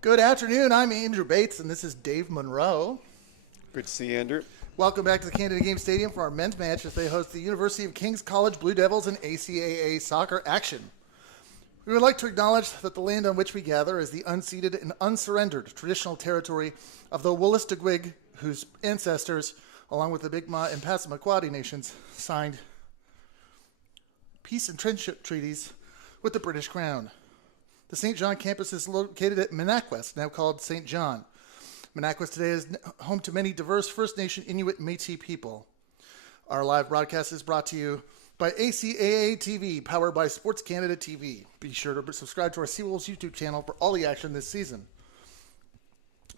Good afternoon. I'm Andrew Bates, and this is Dave Monroe. Good to see you, Andrew. Welcome back to the Canada Game Stadium for our men's match as they host the University of King's College Blue Devils in ACAA soccer action. We would like to acknowledge that the land on which we gather is the unceded and unsurrendered traditional territory of the Wolastoqiyik, whose ancestors, along with the Mi'kmaq and Passamaquoddy nations, signed peace and friendship treaties with the British Crown. The St. John campus is located at Monaquest, now called St. John. Monaquest today is home to many diverse First Nation, Inuit, and Métis people. Our live broadcast is brought to you by ACAA TV, powered by Sports Canada TV. Be sure to subscribe to our SeaWolves YouTube channel for all the action this season.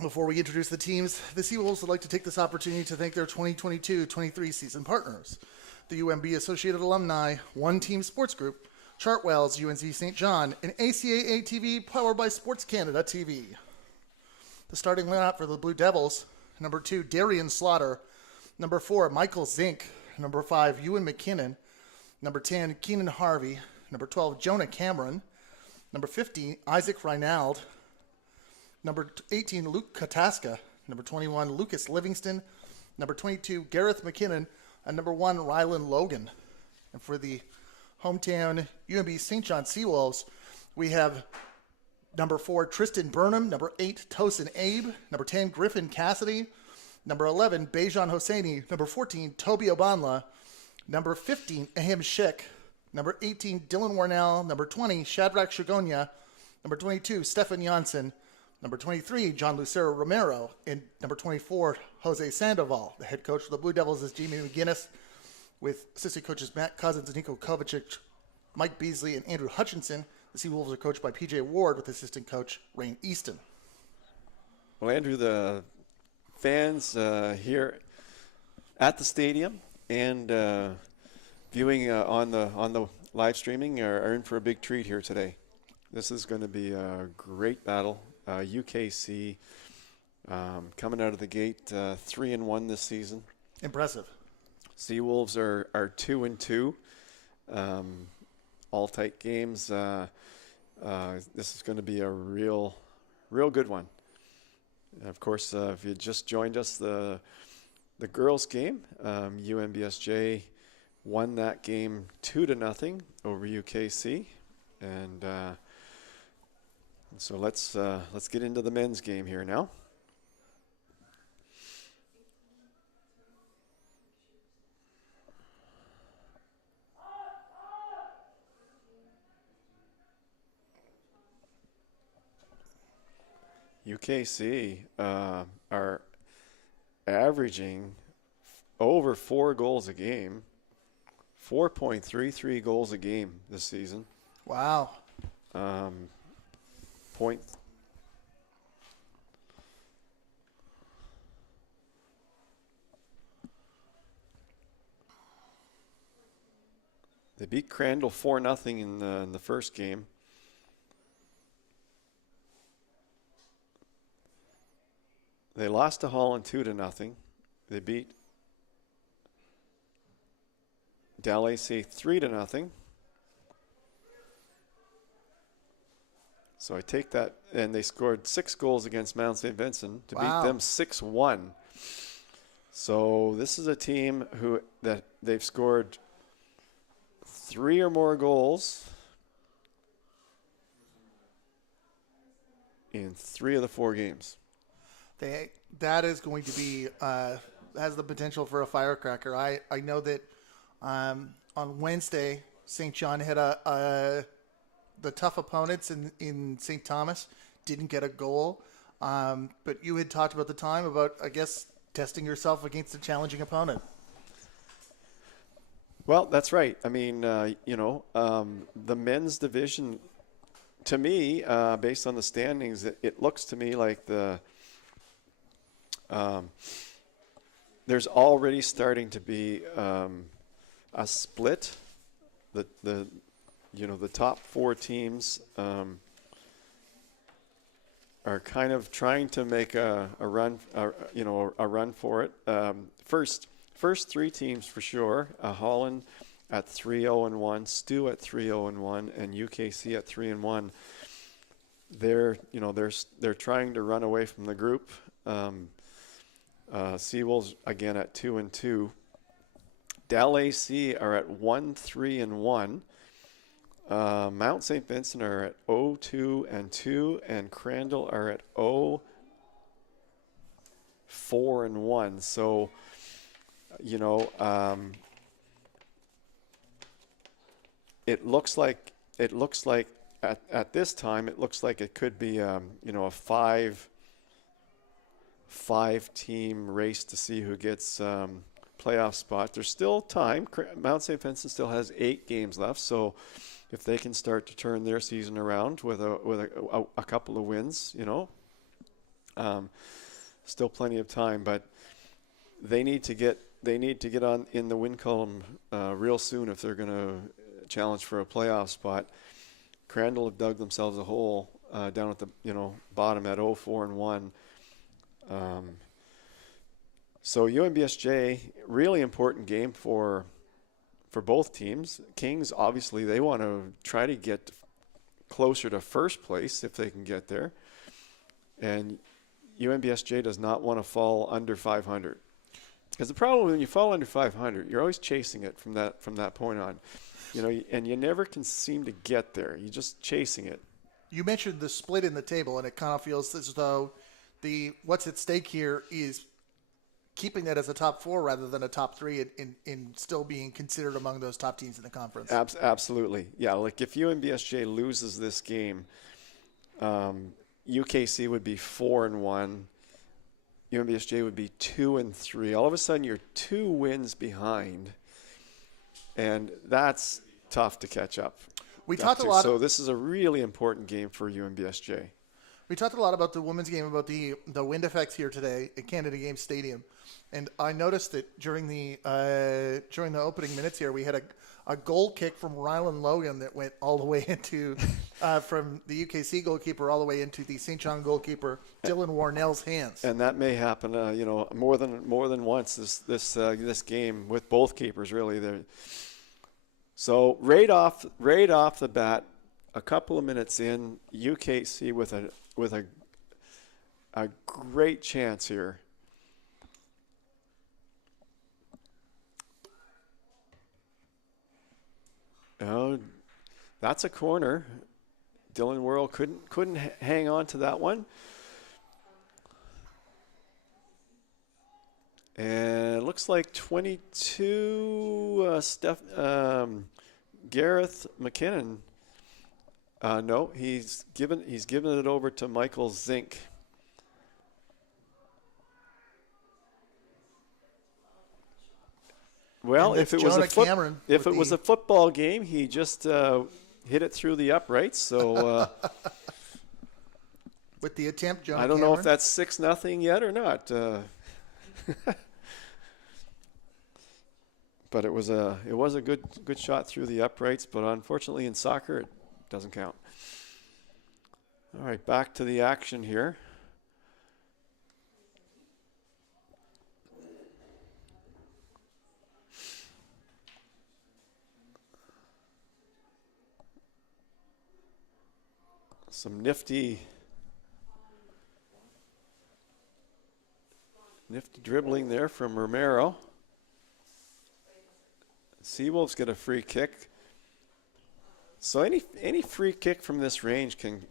Before we introduce the teams, the SeaWolves would like to take this opportunity to thank their 2022-23 season partners, the UNB Associated Alumni, One Team Sports Group, Chartwell's UNC St. John, and ACAA TV, powered by Sports Canada TV. The starting lineup for the Blue Devils: number 2, Darian Slaughter; number 4, Michael Zink; number 5, Ewan McKinnon; number 10, Keenan Harvey; number 12, Jonah Cameron; number 15, Isaac Reinald; number 18, Luke Kataska; number 21, Lucas Livingston; number 22, Gareth McKinnon; and number 1, Rylan Logan. And for the hometown UNB St. John SeaWolves, we have number 4, Tristan Burnham; number 8, Tosin Abe; number 10, Griffin Cassidy; number 11, Bejan Hosseini; number 14, Toby Obanla; number 15, Ahim Sheikh; number 18, Dylan Warnell; number 20, Shadrach Shagonia; number 22, Stefan Janssen; number 23, John Lucero Romero; and number 24, Jose Sandoval. The head coach of the Blue Devils is Jamie McGinnis, with assistant coaches Matt Cousins, Nico Kovacic, Mike Beasley, and Andrew Hutchinson. The Seawolves are coached by PJ Ward with assistant coach Rain Easton. Well, Andrew, the fans here at the stadium and viewing on the live streaming are in for a big treat here today. This is going to be a great battle. UKC coming out of the gate 3-1 this season. Impressive. Seawolves are 2-2. All tight games. This is going to be a real good one. And of course, if you just joined us, the girls' game, UNBSJ won that game 2-0 over UKC, and so let's get into the men's game here now. UKC are averaging over 4 goals a game, 4.33 goals a game this season. Wow. They beat Crandall 4-0 in the first game. They lost to Holland 2-0. They beat Dal AC 3-0. So I take that, and they scored 6 goals against Mount St. Vincent to beat them 6-1. So this is a team that they've scored 3 or more goals in 3 of the 4 games. That is going to be has the potential for a firecracker. I know that on Wednesday, St. John had the tough opponents in St. Thomas didn't get a goal, but you had talked about the time about, I guess, testing yourself against a challenging opponent. Well, that's right. I mean, the men's division, to me, based on the standings, it looks to me like there's already starting to be a split. The top 4 teams are kind of trying to make a run for it. First 3 teams for sure: Holland, at 3-0-1, Stu at 3-0-1, and UKC at 3-1. They're trying to run away from the group. SeaWolves again at 2-2. Del AC are at 1-3-1. Mount St. Vincent are at 0-2-2, and Crandall are at 0-4-1. So, it looks like at this time it looks like it could be a five team race to see who gets playoff spot. There's still time. Mount St. Vincent still has 8 games left, so if they can start to turn their season around with a couple of wins, still plenty of time. But they need to get on in the win column real soon if they're going to challenge for a playoff spot. Crandall have dug themselves a hole down at the bottom at 0-4-1. So UNBSJ, really important game for both teams. Kings, obviously, they want to try to get closer to first place if they can get there. And UNBSJ does not want to fall under 500. Because the problem when you fall under 500, you're always chasing it from that point on. And you never can seem to get there. You're just chasing it. You mentioned the split in the table, and it kind of feels as though what's at stake here is keeping that as a top 4 rather than a top 3 in still being considered among those top teams in the conference. Absolutely. Yeah, like if UNBSJ loses this game, UKC would be 4-1. UNBSJ would be 2-3. All of a sudden, you're 2 wins behind, and that's tough to catch up. We talked a lot. So this is a really important game for UNBSJ. We talked a lot about the women's game, about the wind effects here today at Canada Games Stadium, and I noticed that during the opening minutes here, we had a goal kick from Rylan Logan that went all the way into from the UKC goalkeeper all the way into the St. John goalkeeper Dylan Warnell's hands. And that may happen, more than once this game with both keepers really. So right off the bat, a couple of minutes in, UKC with a great chance here. Oh, that's a corner. Dylan Worrell couldn't hang on to that one. And it looks like 22 Gareth McKinnon. No, he's given it over to Michael Zink. Well, if it was a football game, he just hit it through the uprights. So with the attempt, Jonah I don't know if that's 6-0 yet or not. But it was a good shot through the uprights. But unfortunately, in soccer, it doesn't count. All right, back to the action here. Some nifty dribbling there from Romero. SeaWolves get a free kick. So any free kick from this range can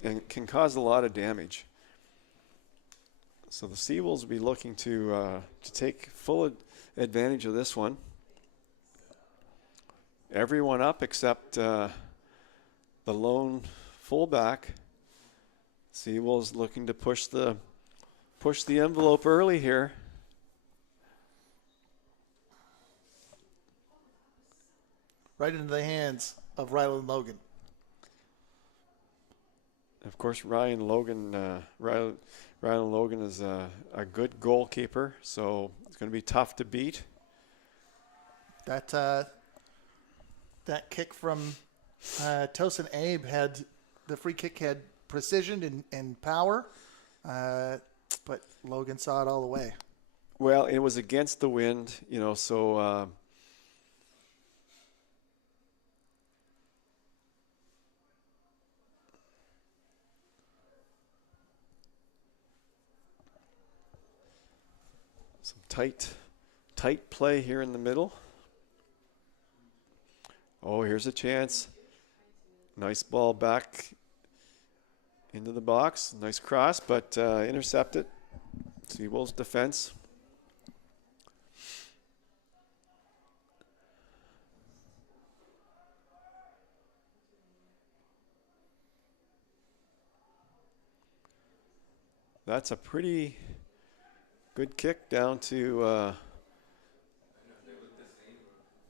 cause a lot of damage. So the SeaWolves will be looking to take full advantage of this one. Everyone up except the lone fullback. SeaWolves looking to push the envelope early here. Right into the hands of Rylan Logan. Of course, Rylan Logan is a good goalkeeper, so it's going to be tough to beat. That kick from Tosin Abe the free kick had precision and power, but Logan saw it all the way. Well, it was against the wind, so tight play here in the middle. Oh, here's a chance. Nice ball back into the box. Nice cross, but intercepted. SeaWolves defense. That's a pretty good kick down to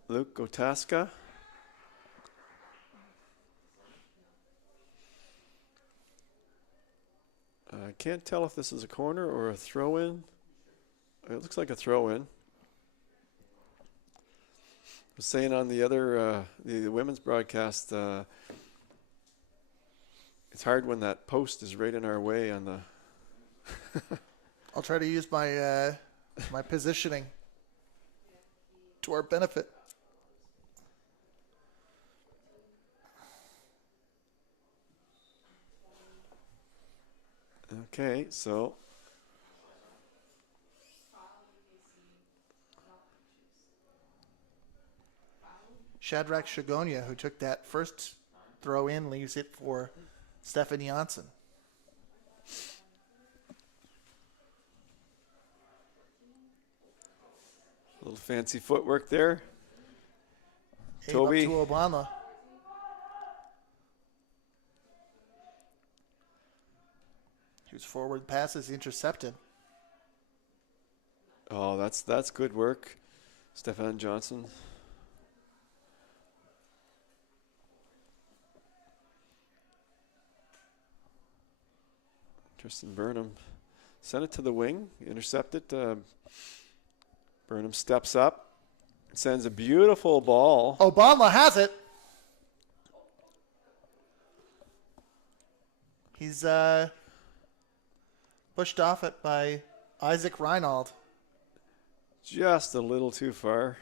Luke Gotaska. I can't tell if this is a corner or a throw-in. It looks like a throw-in. I was saying on the other, the women's broadcast, it's hard when that post is right in our way on the... I'll try to use my my positioning to our benefit. Okay, so Shadrach Shagonia, who took that first throw in, leaves it for Stefan Janssen. a little fancy footwork there. Abe Toby. up to Obama. Whose forward pass is intercepted. Oh, that's good work, Stefan Johnson. Tristan Burnham sent it to the wing, intercepted. Burnham steps up, sends a beautiful ball. Obama has it. He's pushed off it by Isaac Reinald. Just a little too far.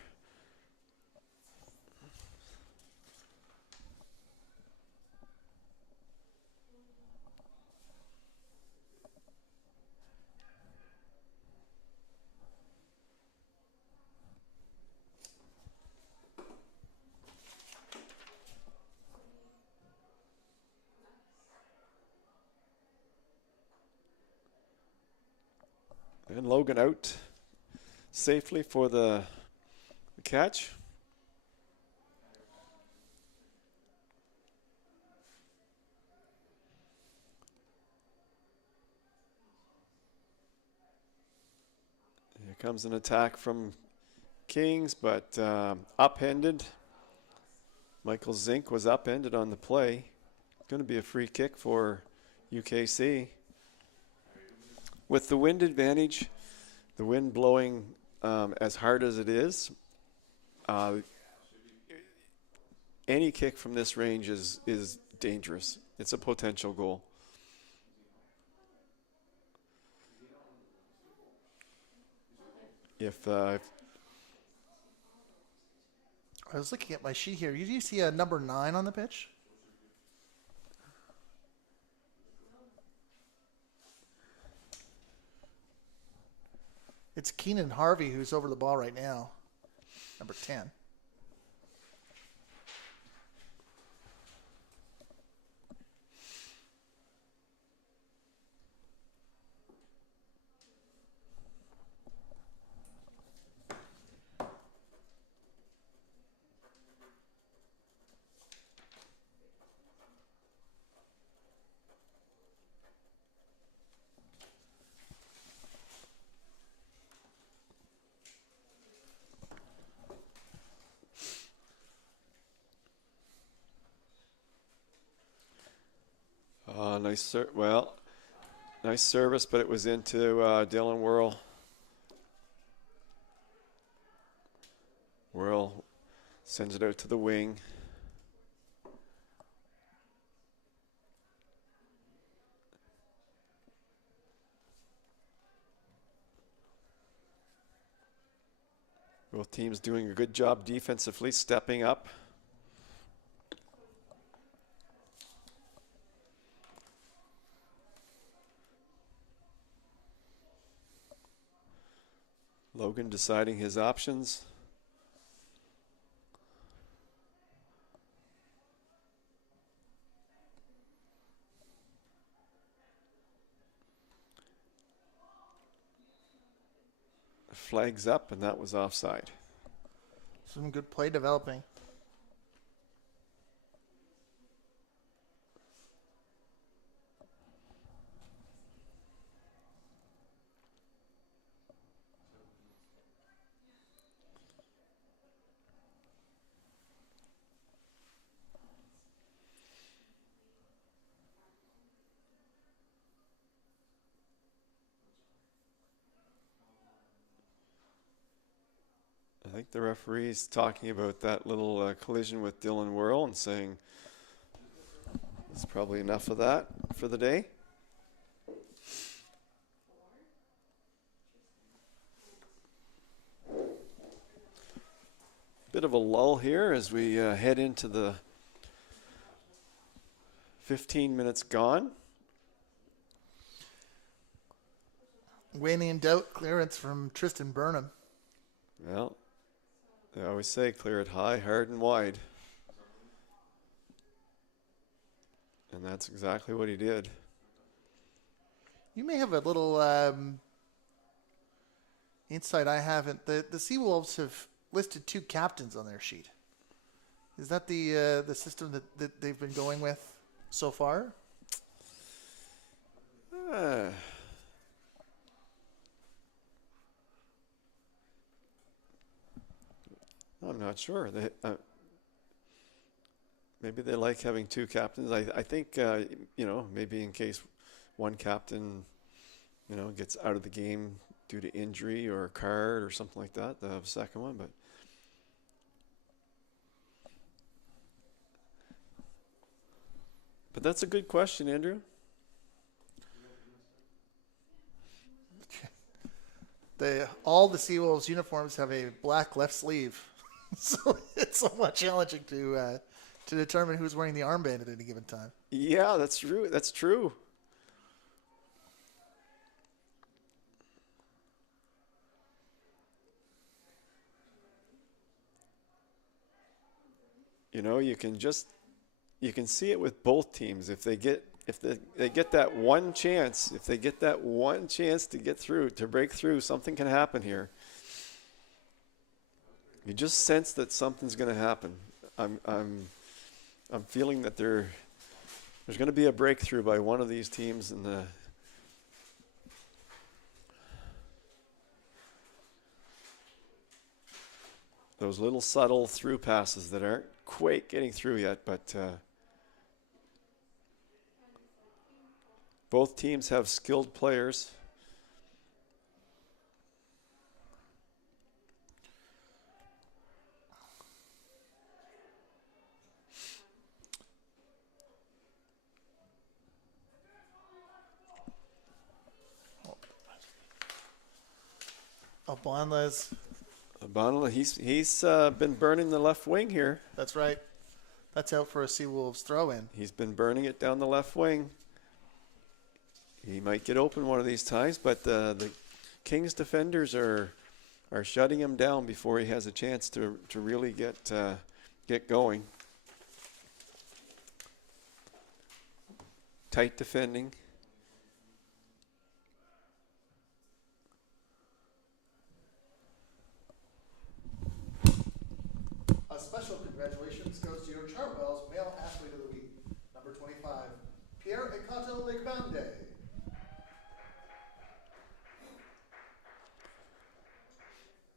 And Logan out safely for the catch. Here comes an attack from Kings, but upended. Michael Zink was upended on the play. It's going to be a free kick for UKC. With the wind advantage, the wind blowing as hard as it is, any kick from this range is dangerous. It's a potential goal. If I was looking at my sheet here. Do you see a number 9 on the pitch? It's Keenan Harvey who's over the ball right now. Number 10. nice service, but it was into Dylan Whirl. Whirl sends it out to the wing. Both teams doing a good job defensively, stepping up. Logan deciding his options. Flags up, and that was offside. Some good play developing. I think the referee's talking about that little collision with Dylan Whirl and saying it's probably enough of that for the day. Bit of a lull here as we head into the 15 minutes gone. When in doubt, clearance from Tristan Burnham. Well, they always say clear it high, hard, and wide. And that's exactly what he did. You may have a little insight I haven't. The SeaWolves have listed 2 captains on their sheet. Is that the system that they've been going with so far? I'm not sure. Maybe they like having 2 captains. I think, maybe in case one captain, gets out of the game due to injury or a card or something like that, they'll have a second one. But that's a good question, Andrew. All the SeaWolves uniforms have a black left sleeve, so it's somewhat challenging to determine who's wearing the armband at any given time. Yeah, that's true. That's true. You can see it with both teams. If they get that one chance, to get through, to break through, something can happen here. You just sense that something's going to happen. I'm feeling that there's going to be a breakthrough by one of these teams in the. Those little subtle through passes that aren't quite getting through yet, but both teams have skilled players. Bonla, he's been burning the left wing here. That's right. That's out for a SeaWolves throw-in. He's been burning it down the left wing. He might get open one of these times, but the Kings defenders are shutting him down before he has a chance to really get going. Tight defending. A special congratulations goes to your Chartwell's Male Athlete of the Week, number 25, Pierre Ekato Legbande.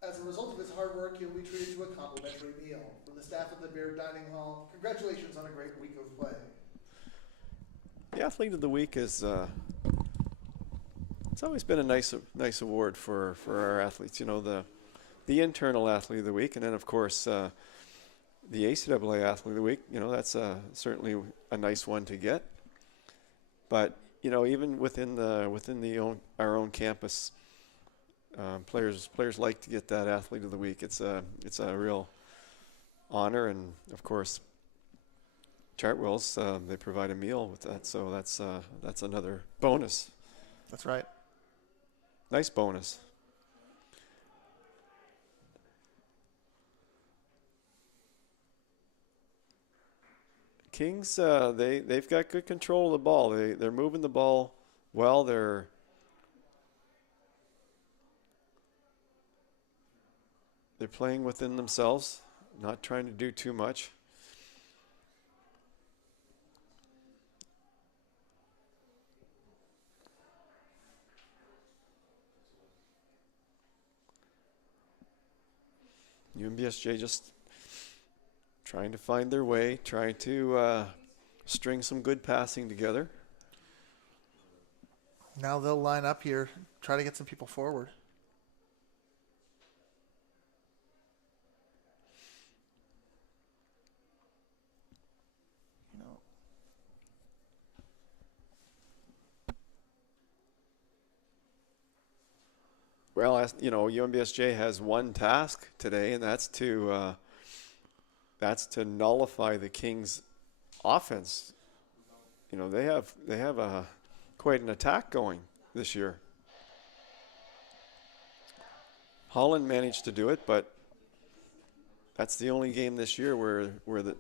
As a result of his hard work, he'll be treated to a complimentary meal. From the staff at the Bear Dining Hall, congratulations on a great week of play. The Athlete of the Week is it's always been a nice award for our athletes. The internal Athlete of the Week, and then of course the ACAA Athlete of the Week. That's certainly a nice one to get. But even within our own campus, players like to get that Athlete of the Week. It's a real honor, and of course, Chartwell's they provide a meal with that, so that's another bonus. That's right. Nice bonus. Kings, they've got good control of the ball. They're moving the ball well. They're playing within themselves, not trying to do too much. UNBSJ just trying to find their way, trying to string some good passing together. Now they'll line up here, try to get some people forward. Well, as you know, UNBSJ has one task today, and that's to nullify the Kings' offense. You know, they have quite an attack going this year. Holland managed to do it, but that's the only game this year where the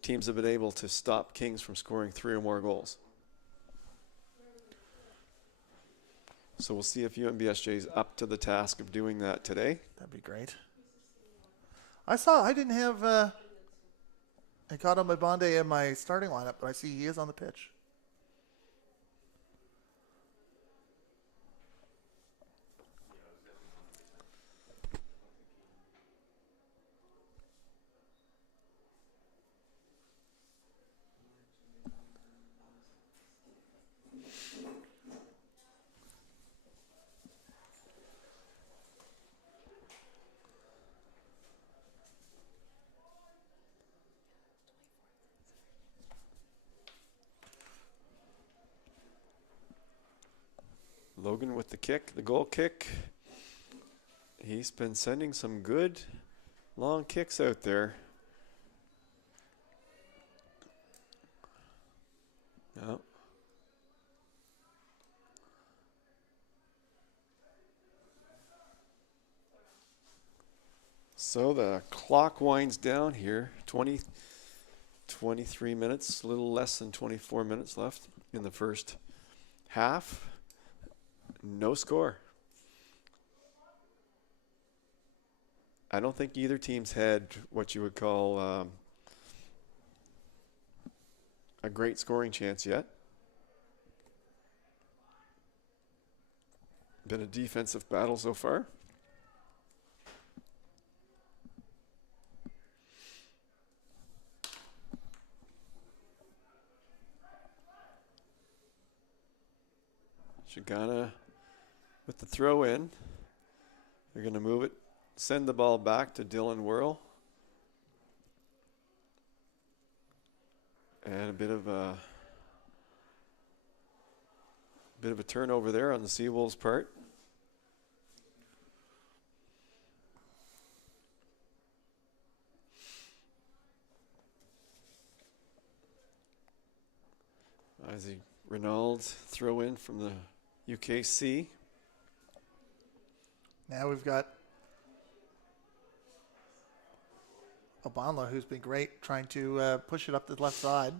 teams have been able to stop Kings from scoring 3 or more goals. So we'll see if UNBSJ is up to the task of doing that today. That'd be great. I didn't have I caught on my Bonde in my starting lineup, but I see he is on the pitch. Logan with the kick, the goal kick. He's been sending some good long kicks out there. Oh. So the clock winds down here. 23 minutes, a little less than 24 minutes left in the first half. No score. I don't think either team's had what you would call a great scoring chance yet. Been a defensive battle so far. Shigana with the throw in. They're going to move it, send the ball back to Dylan Whirl. And a bit of a turnover there on the SeaWolves' part. Isaac Renauld throw in from the UKC. Now we've got Obanla, who's been great trying to push it up the left side.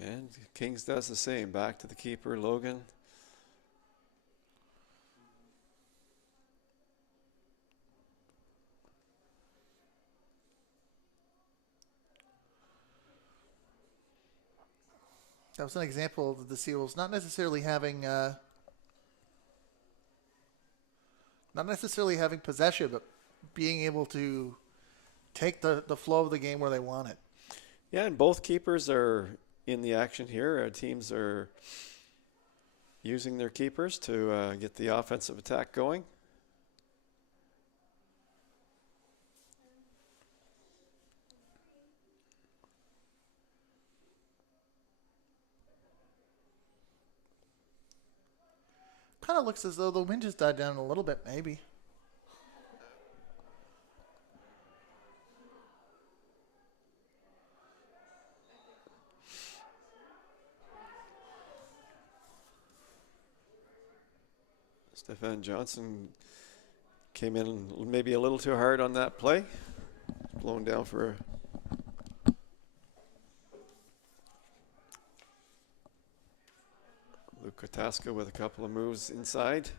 And Kings does the same. Back to the keeper, Logan. That was an example of the SeaWolves not necessarily having possession, but being able to take the flow of the game where they want it. Yeah, and both keepers are in the action here. Teams are using their keepers to get the offensive attack going. Kind of looks as though the wind just died down a little bit, maybe. Stefan Johnson Came in maybe a little too hard on that play. Blown down for Luke Kotaska with a couple of moves inside.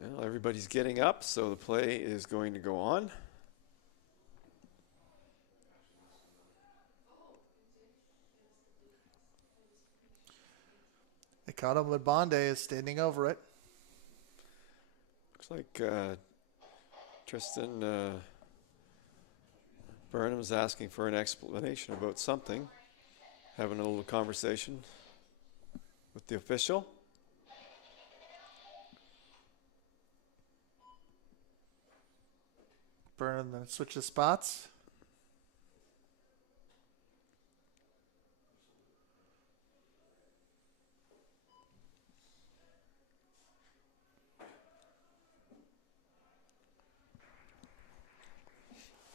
Well, everybody's getting up, so the play is going to go on. They caught him when Bonde is standing over it. Looks like Tristan Burnham's asking for an explanation about something. Having a little conversation with the official. Burnham then switches spots.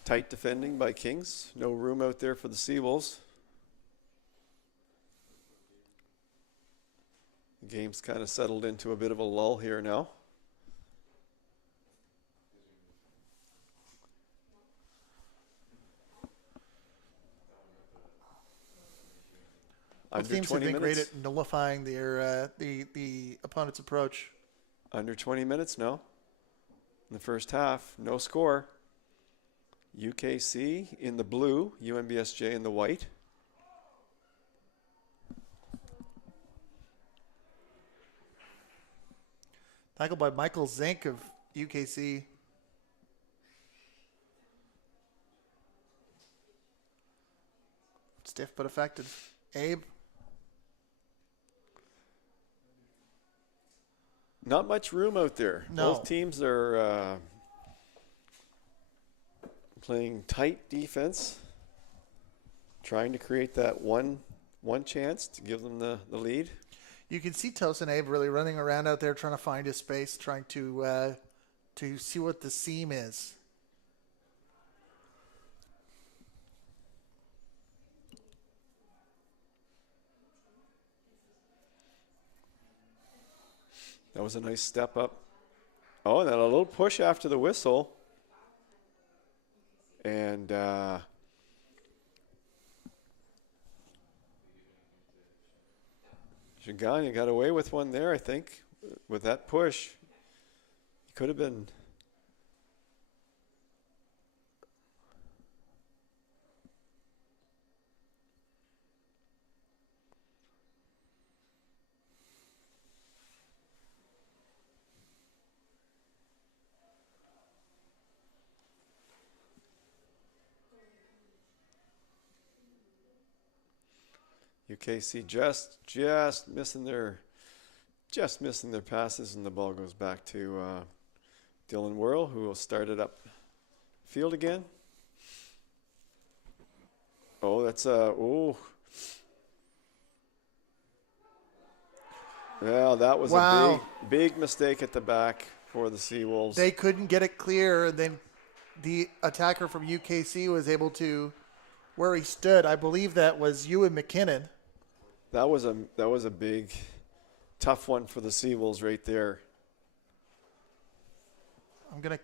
Tight defending by Kings. No room out there for the SeaWolves. The game's kind of settled into a bit of a lull here now. Both teams have been great at nullifying their the opponent's approach. Under 20 minutes now. In the first half, no score. UKC in the blue, UNBSJ in the white. Tackled by Michael Zink of UKC. Stiff but effective. Abe. Not much room out there. No. Both teams are playing tight defense, trying to create that one chance to give them the lead. You can see Tosin Abe really running around out there trying to find his space, trying to see what the seam is. That was a nice step up. Oh, and then a little push after the whistle. And Shiganya got away with one there, I think, with that push. He could have been. UKC just missing their passes, and the ball goes back to Dylan Worrell, who will start it up field again. Oh, that's yeah, that was a big mistake at the back for the SeaWolves. They couldn't get it clear, and then the attacker from UKC was able to where he stood. I believe that was Ewan McKinnon. That was a big, tough one for the SeaWolves right there. I'm gonna.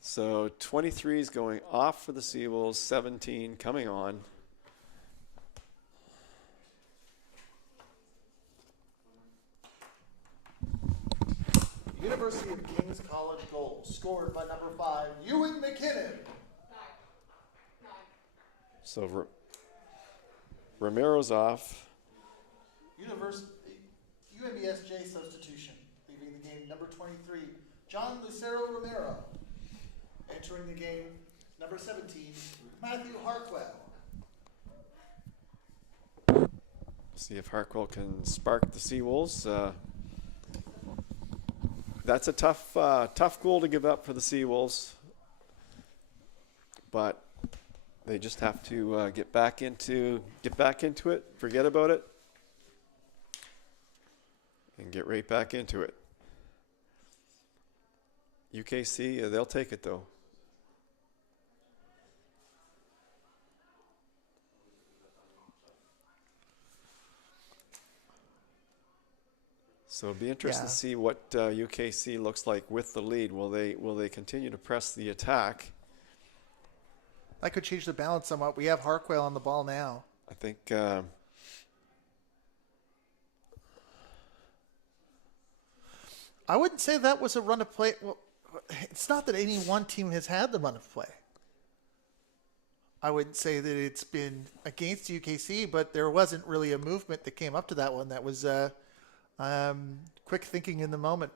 So 23 is going off for the SeaWolves. 17 coming on. University of King's College goal scored by number 5, Ewan McKinnon. So Romero's off. UNBSJ substitution, leaving the game number 23, John Lucero Romero. Entering the game, number 17, Matthew Harkwell. See if Harkwell can spark the SeaWolves. That's a tough goal to give up for the SeaWolves, but they just have to get back into it. Forget about it. and get right back into it. UKC, they'll take it though. So it'll be interesting to see what UKC looks like with the lead. Will they continue to press the attack? That could change the balance somewhat. We have Harquail on the ball now. I think I wouldn't say that was a run of play. Well, it's not that any one team has had the run of play. I wouldn't say that it's been against UKC, but there wasn't really a movement that came up to that one that was quick thinking in the moment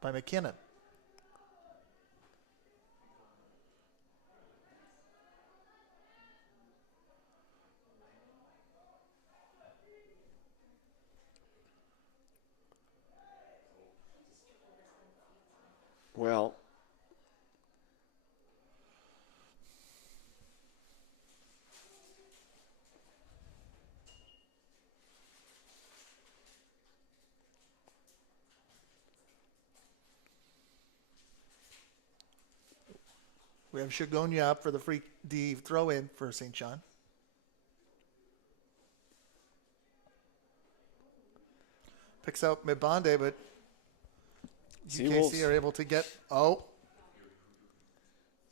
by McKinnon. well, We have Shagonia up for the throw in for St. John. Picks out Mibande, but UKC are able to get.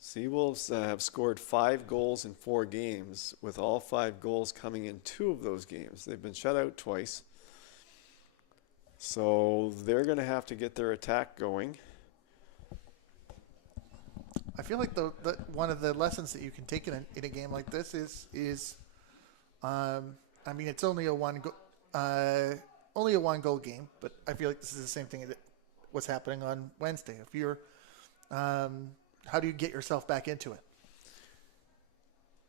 SeaWolves have scored 5 goals in 4 games, with all 5 goals coming in 2 of those games. They've been shut out twice. So they're going to have to get their attack going. I feel like the one of the lessons that you can take in a game like this is I mean, it's only a one goal game, but I feel like this is the same thing that was happening on Wednesday. If you're how do you get yourself back into it?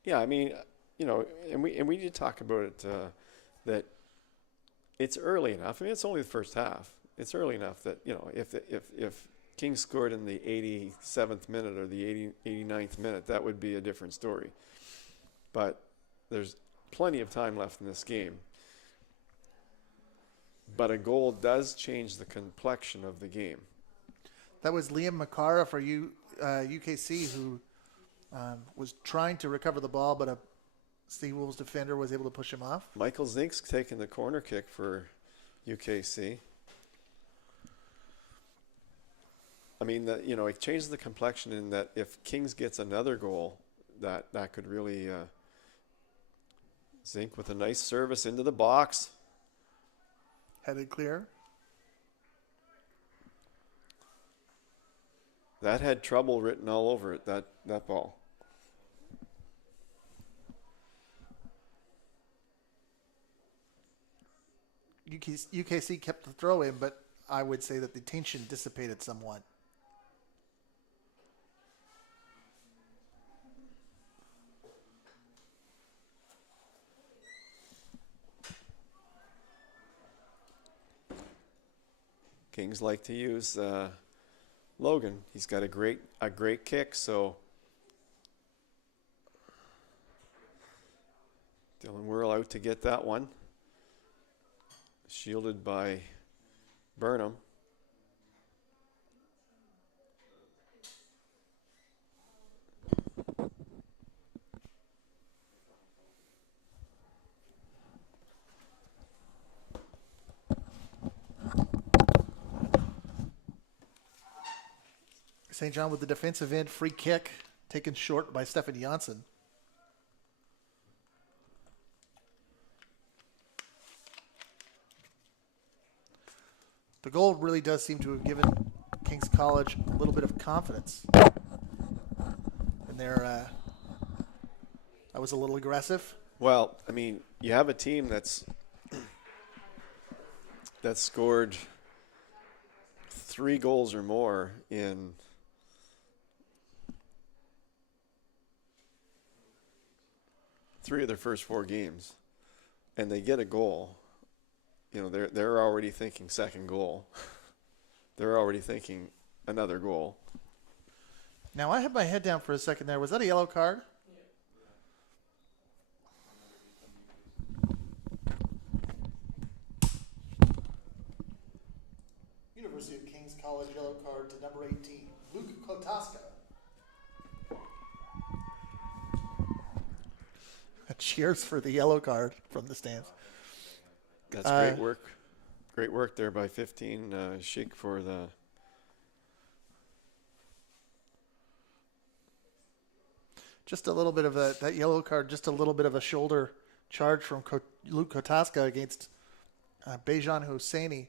Yeah, I mean, you know, and we did talk about it that it's early enough. I mean, it's only the first half. It's early enough that, you know, if King scored in the 87th minute or the 89th minute, that would be a different story. But there's plenty of time left in this game. But a goal does change the complexion of the game. That was Liam Makara for UKC, who was trying to recover the ball, but a SeaWolves defender was able to push him off. Michael Zink's taking the corner kick for UKC. I mean, you know, it changes the complexion in that if Kings gets another goal, that could really Zink with a nice service into the box. Headed clear. That had trouble written all over it, that ball. UKC kept the throw in, but I would say that the tension dissipated somewhat. Kings like to use Logan. He's got a great kick, so Dylan Whirl out to get that one. Shielded by Burnham. St. John with the defensive end free kick taken short by Stefan Janssen. The goal really does seem to have given King's College a little bit of confidence. And that was a little aggressive. Well, I mean, you have a team that's scored 3 goals or more in 3 of their first 4 games, and they get a goal. You know, they're already thinking second goal. They're already thinking another goal. Now, I had my head down for a second there. Was that a yellow card? Cheers for the yellow card from the stands. That's great work. Great work there by 15. Sheik for the. Just a little bit of that yellow card, just a little bit of a shoulder charge from Luke Kotaska against Bejan Hosseini.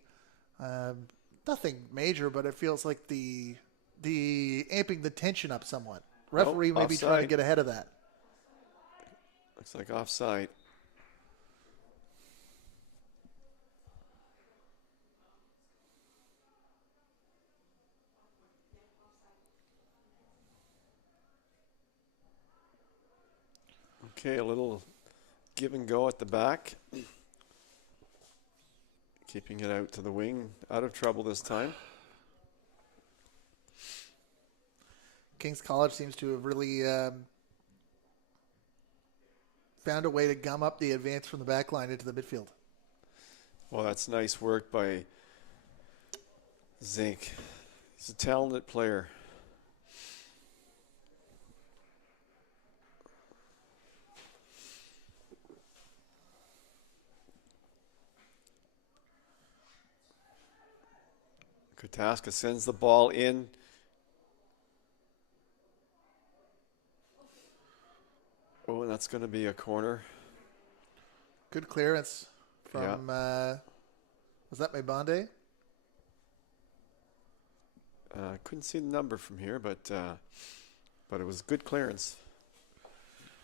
Nothing major, but it feels like the amping the tension up somewhat. Referee may be trying to get ahead of that. Looks like offside. Okay, a little give and go at the back. Keeping it out to the wing. Out of trouble this time. King's College seems to have really found a way to gum up the advance from the back line into the midfield. Well, that's nice work by Zink. He's a talented player. Kotaska sends the ball in. Oh, and that's going to be a corner. Good clearance from, was that Mebande? I couldn't see the number from here, but it was good clearance.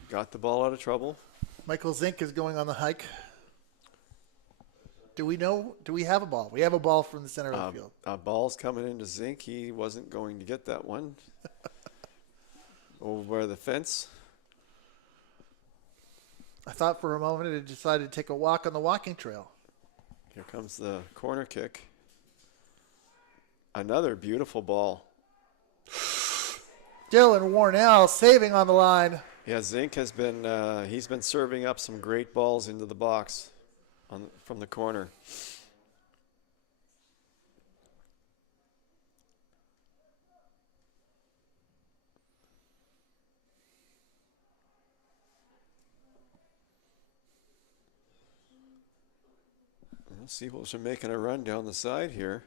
Got the ball out of trouble. Michael Zink is going on the hike. Do we have a ball? We have a ball from the center of the field. Ball's coming into Zink. He wasn't going to get that one. Over the fence. I thought for a moment it decided to take a walk on the walking trail. Here comes the corner kick. Another beautiful ball. Dylan Warnell saving on the line. Yeah, Zink has been he's been serving up some great balls into the box from the corner. SeaWolves are making a run down the side here.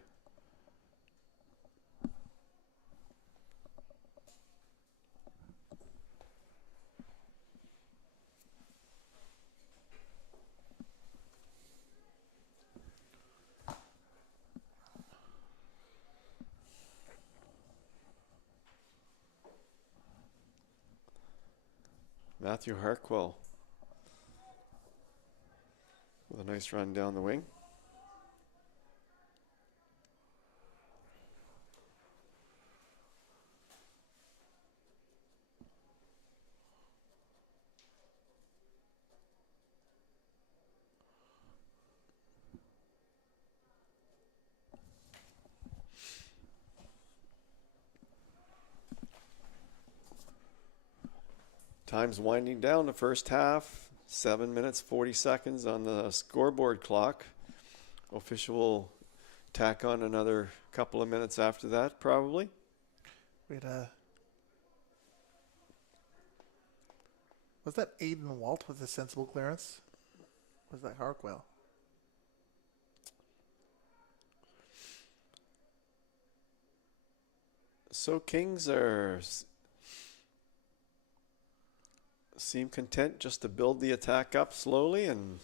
Matthew Harkwell with a nice run down the wing. Time's winding down the first half. 7 minutes, 40 seconds on the scoreboard clock. Official will tack on another couple of minutes after that, probably. Was that Aiden Walt with a sensible clearance? Was that Harkwell? So Kings seem content just to build the attack up slowly, and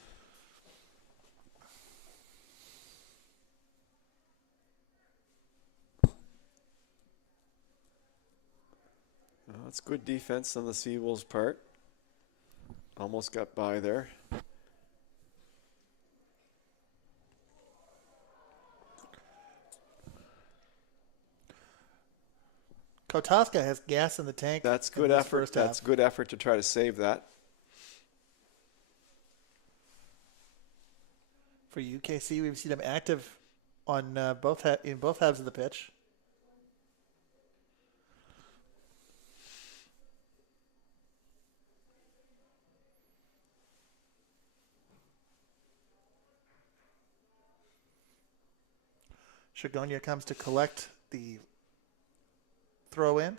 that's good defense on the SeaWolves' part. Almost got by there. Kotaska has gas in the tank. That's good effort. That's good effort to try to save that. For UKC, we've seen him active on in both halves of the pitch. Shagonia comes to collect the throw in.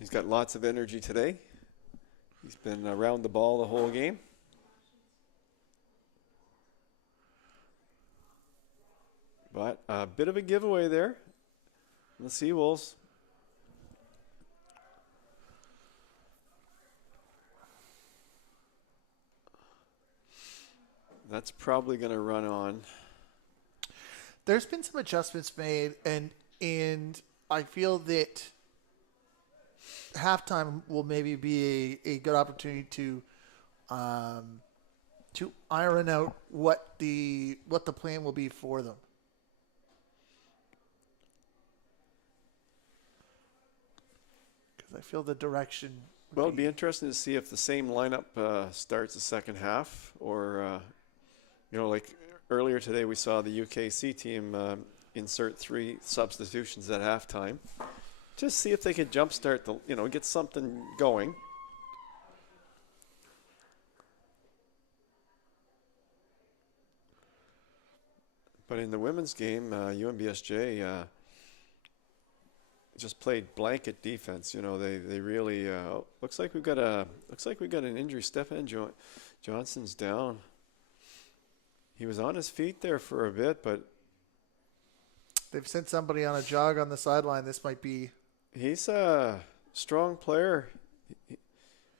He's got lots of energy today. He's been around the ball the whole game. But a bit of a giveaway there. The SeaWolves. That's probably going to run on. There's been some adjustments made, and I feel that halftime will maybe be a good opportunity to iron out what the plan will be for them. Because I feel the direction. Well, it'd be interesting to see if the same lineup starts the second half, or like earlier today we saw the UKC team insert 3 substitutions at halftime. Just see if they could jumpstart get something going. But in the women's game, UNBSJ just played blanket defense. They really looks like we got an injury. Stefan Johnson's down. He was on his feet there for a bit, but they've sent somebody on a jog on the sideline. This might be. He's a strong player,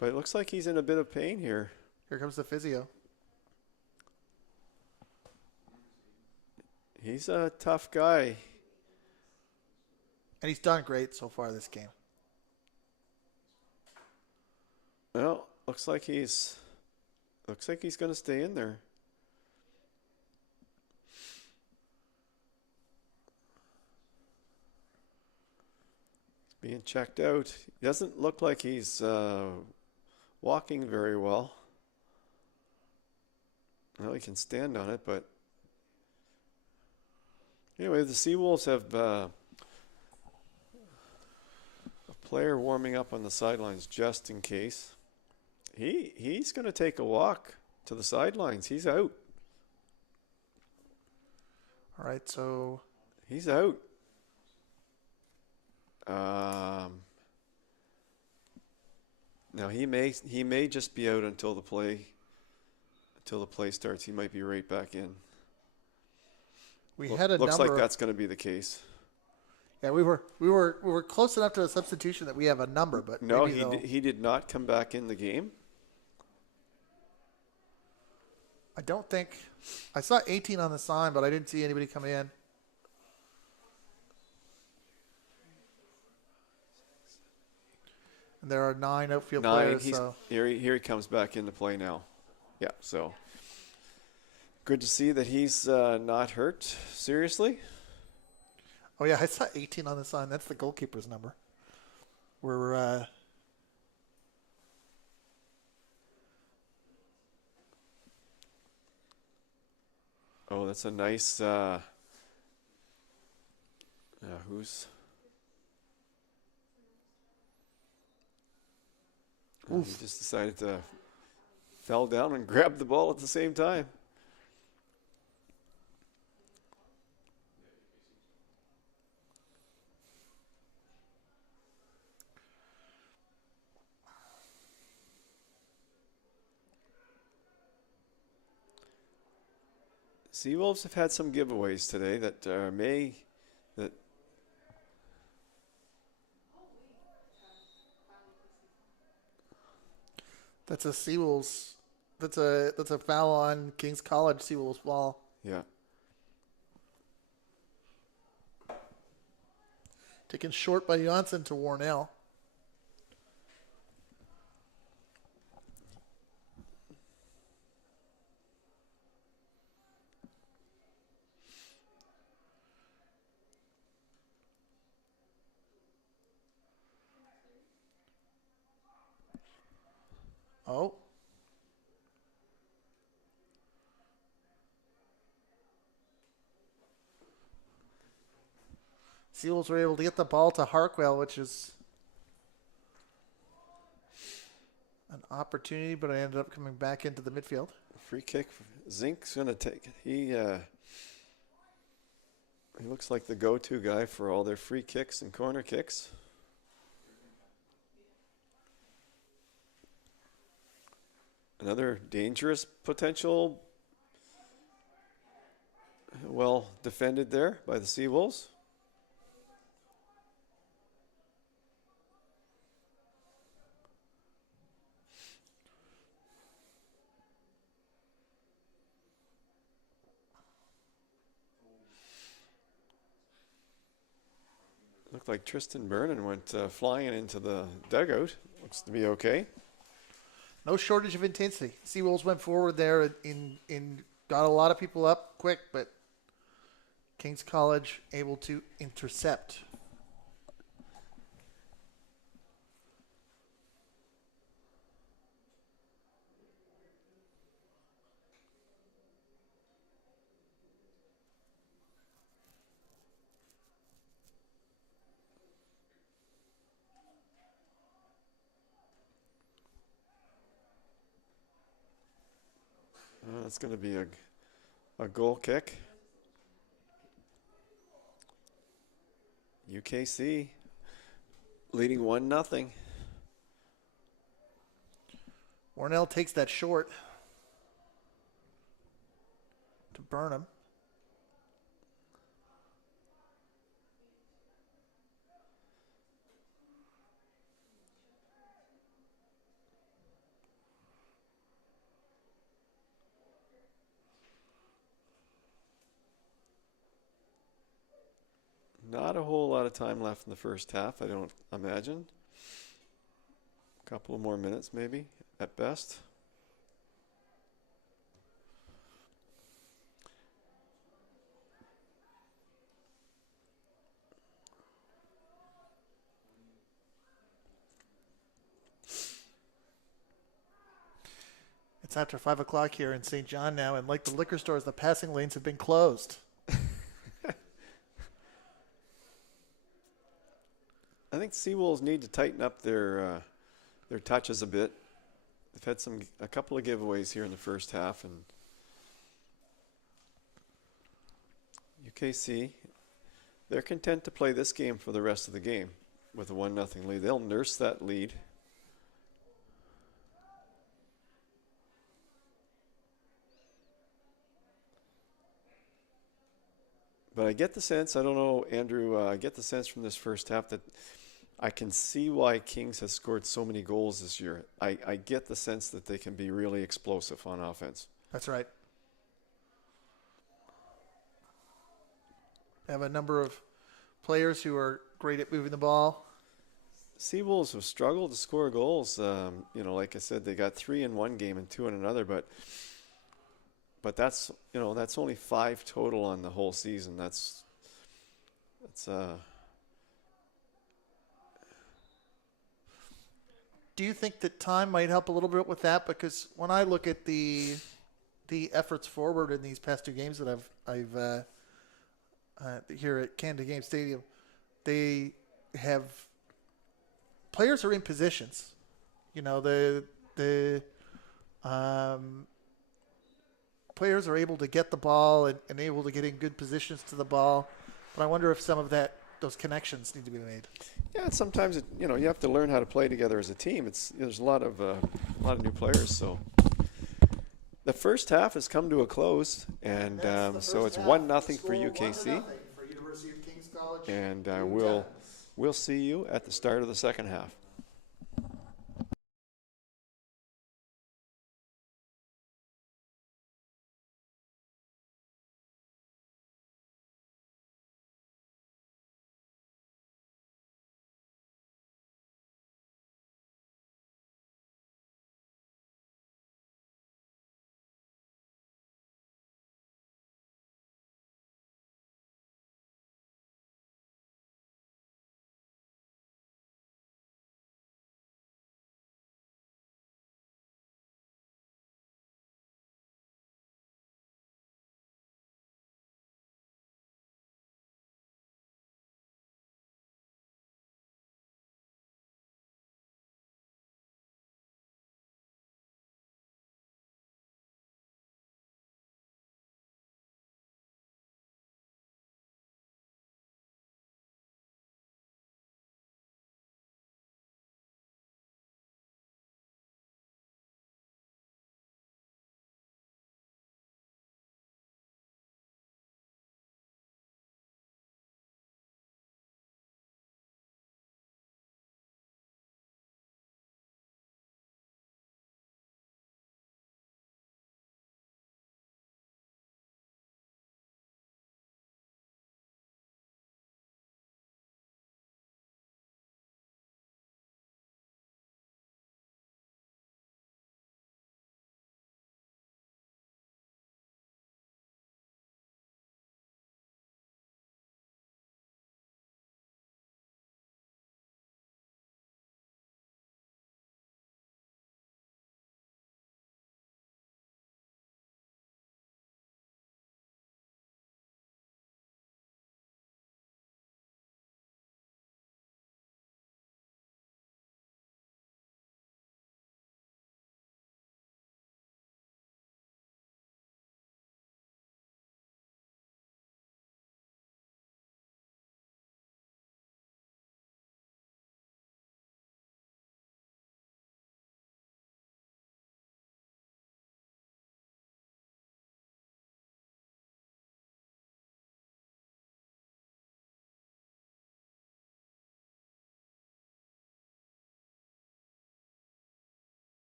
but it looks like he's in a bit of pain here. Here comes the physio. He's a tough guy. And he's done great so far this game. Well, looks like he's going to stay in there. He's being checked out. He doesn't look like he's walking very well. Well, he can stand on it, but anyway, the SeaWolves have a player warming up on the sidelines just in case. He's going to take a walk to the sidelines. He's out. All right, so he's out. Now he may just be out until the play starts. He might be right back in. Looks like that's going to be the case. Yeah, we were close enough to a substitution that we have a number, but no, he did not come back in the game. I don't think I saw 18 on the sign, but I didn't see anybody come in. And there are 9 outfield players. So here he comes back into play now. Yeah, so good to see that he's not hurt seriously. Oh yeah, I saw 18 on the sign. That's the goalkeeper's number. We're oh, that's a nice. Who's? He just decided to fell down and grab the ball at the same time. SeaWolves have had some giveaways today that That's a SeaWolves. That's a foul on King's College SeaWolves ball. Yeah. Taken short by Johnson to Warnell. Oh. SeaWolves were able to get the ball to Harkwell, which is an opportunity, but I ended up coming back into the midfield. Free kick. Zink's going to take it. He looks like the go-to guy for all their free kicks and corner kicks. Another dangerous potential. Well defended there by the SeaWolves. Looked like Tristan Vernon went flying into the dugout. Looks to be okay. No shortage of intensity. SeaWolves went forward there and got a lot of people up quick, but King's College able to intercept. That's going to be a goal kick. UKC leading 1-0. Warnell takes that short to Burnham. Not a whole lot of time left in the first half, I don't imagine. A couple of more minutes maybe, at best. It's after 5 o'clock here in St. John now, and like the liquor stores, the passing lanes have been closed. I think SeaWolves need to tighten up their touches a bit. They've had a couple of giveaways here in the first half, and UKC, they're content to play this game for the rest of the game with a 1-0 lead. They'll nurse that lead. But I get the sense, I don't know, Andrew, I get the sense from this first half that I can see why Kings has scored so many goals this year. I get the sense that they can be really explosive on offense. That's right. They have a number of players who are great at moving the ball. SeaWolves have struggled to score goals. Like I said, they got 3 in one game and 2 in another, but that's only 5 total on the whole season. That's Do you think that time might help a little bit with that? Because when I look at the efforts forward in these past 2 games that I've here at Canada Game Stadium, they have players are in positions. The players are able to get the ball and able to get in good positions to the ball. But I wonder if some of those connections need to be made. Yeah, sometimes you have to learn how to play together as a team. There's a lot of new players. So the first half has come to a close, and so it's 1-0 for UKC. And we'll see you at the start of the second half.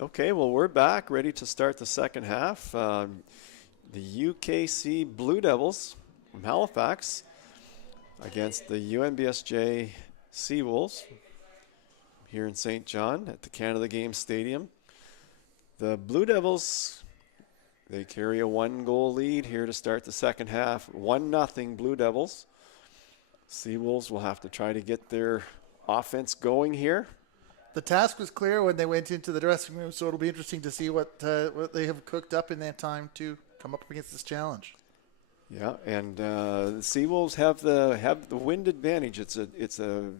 Okay, well, we're back, ready to start the second half. The UKC Blue Devils from Halifax against the UNBSJ SeaWolves here in St. John at the Canada Games Stadium. The Blue Devils, they carry a 1-goal lead here to start the second half. 1-0 Blue Devils. SeaWolves will have to try to get their offense going here. The task was clear when they went into the dressing room, so it'll be interesting to see what they have cooked up in that time to come up against this challenge. Yeah, and the SeaWolves have the wind advantage. It's a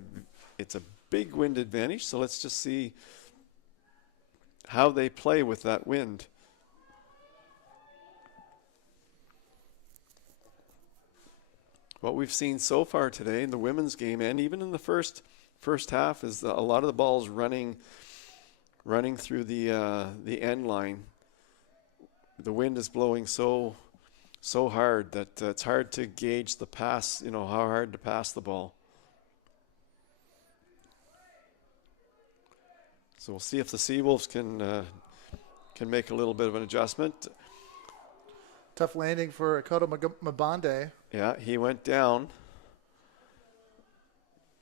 big wind advantage. So let's just see how they play with that wind. What we've seen so far today in the women's game, and even in the first half, is a lot of the balls running through the end line. The wind is blowing so hard that it's hard to gauge the pass. How hard to pass the ball. So we'll see if the SeaWolves can make a little bit of an adjustment. Tough landing for Akoto Mabande. Yeah, he went down.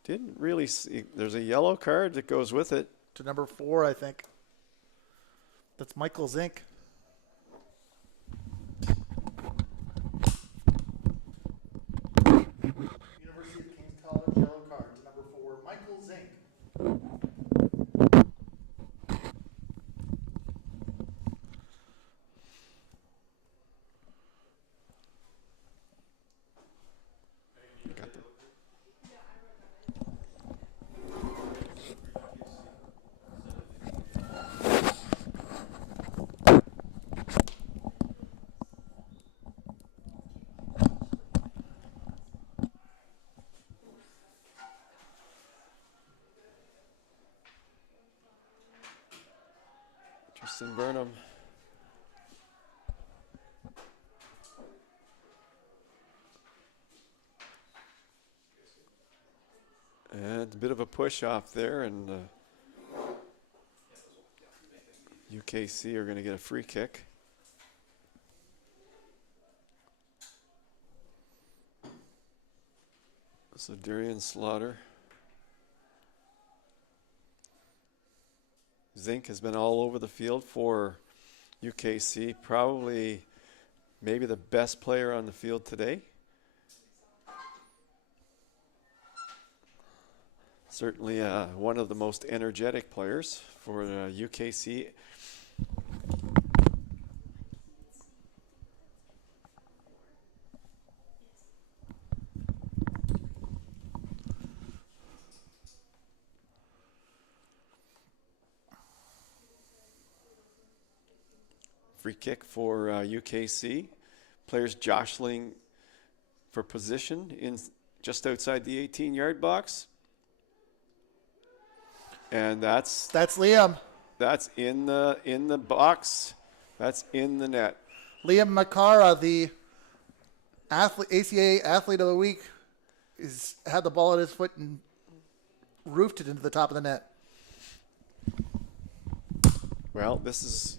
Didn't really see. There's a yellow card that goes with it. To number 4, I think. That's Michael Zink. University of King's College, yellow card to number 4, Michael Zink. Tristan Burnham. And a bit of a push off there, and UKC are going to get a free kick. So Darian Slaughter. Zink has been all over the field for UKC, probably maybe the best player on the field today. Certainly one of the most energetic players for UKC. Free kick for UKC. Players jostling for position in just outside the 18-yard box. And that's Liam. That's in the box. That's in the net. Liam Makara, the ACAA Athlete of the Week, had the ball at his foot and roofed it into the top of the net. Well, this is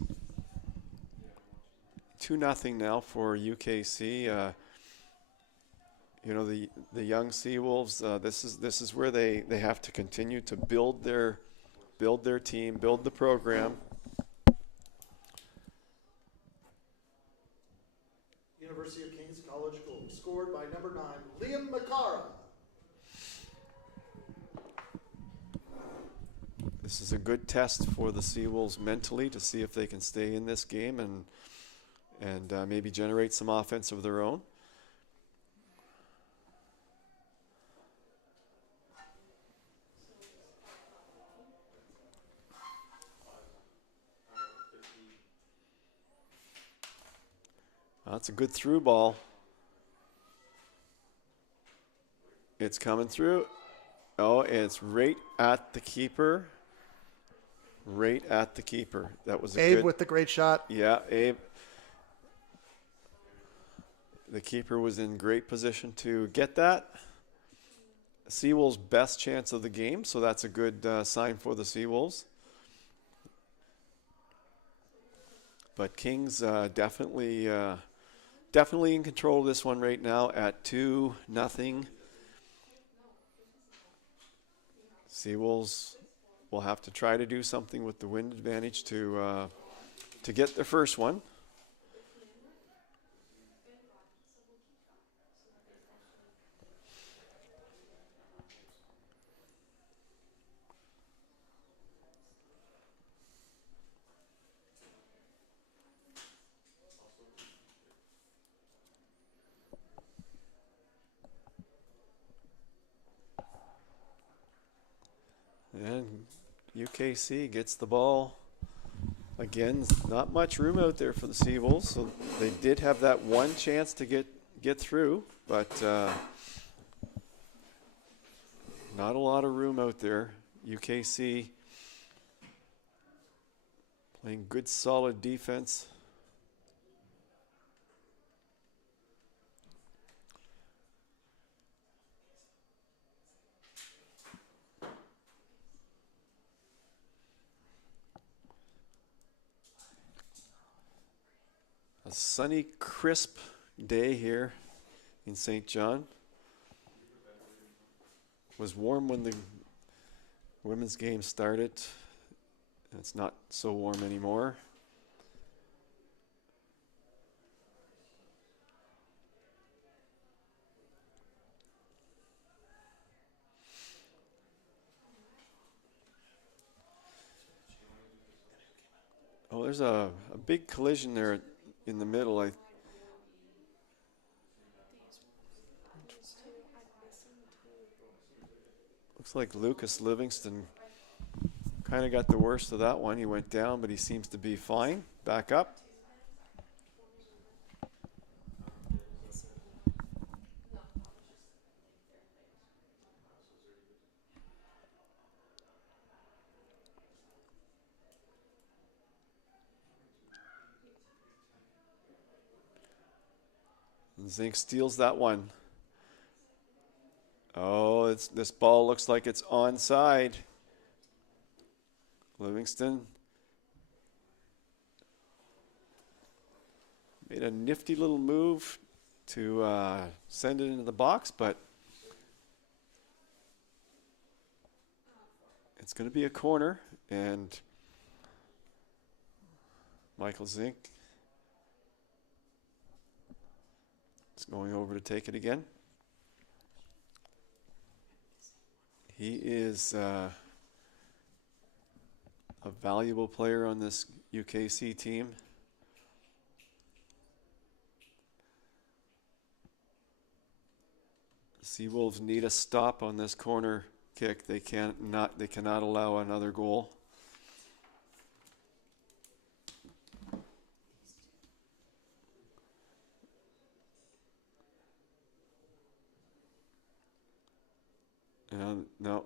2-0 now for UKC. The young SeaWolves. This is where they have to continue to build their team, build the program. University of King's College goal scored by number 9, Liam Makara. This is a good test for the SeaWolves mentally to see if they can stay in this game and maybe generate some offense of their own. That's a good through ball. It's coming through. Oh, it's right at the keeper. Right at the keeper. That was Abe with the great shot. Yeah, Abe. The keeper was in great position to get that. SeaWolves' best chance of the game, so that's a good sign for the SeaWolves. But Kings definitely in control of this one right now at 2-0. SeaWolves will have to try to do something with the wind advantage to get their first one. And UKC gets the ball. Again, not much room out there for the SeaWolves, so they did have that one chance to get through, but not a lot of room out there. UKC playing good, solid defense. A sunny, crisp day here in St. John. It was warm when the women's game started. It's not so warm anymore. Oh, there's a big collision there in the middle. Looks like Lucas Livingston kind of got the worst of that one. He went down, but he seems to be fine. Back up. Zink steals that one. Oh, this ball looks like it's onside. Livingston made a nifty little move to send it into the box, but it's going to be a corner, and Michael Zink is going over to take it again. He is a valuable player on this UKC team. SeaWolves need a stop on this corner kick. They cannot allow another goal. No.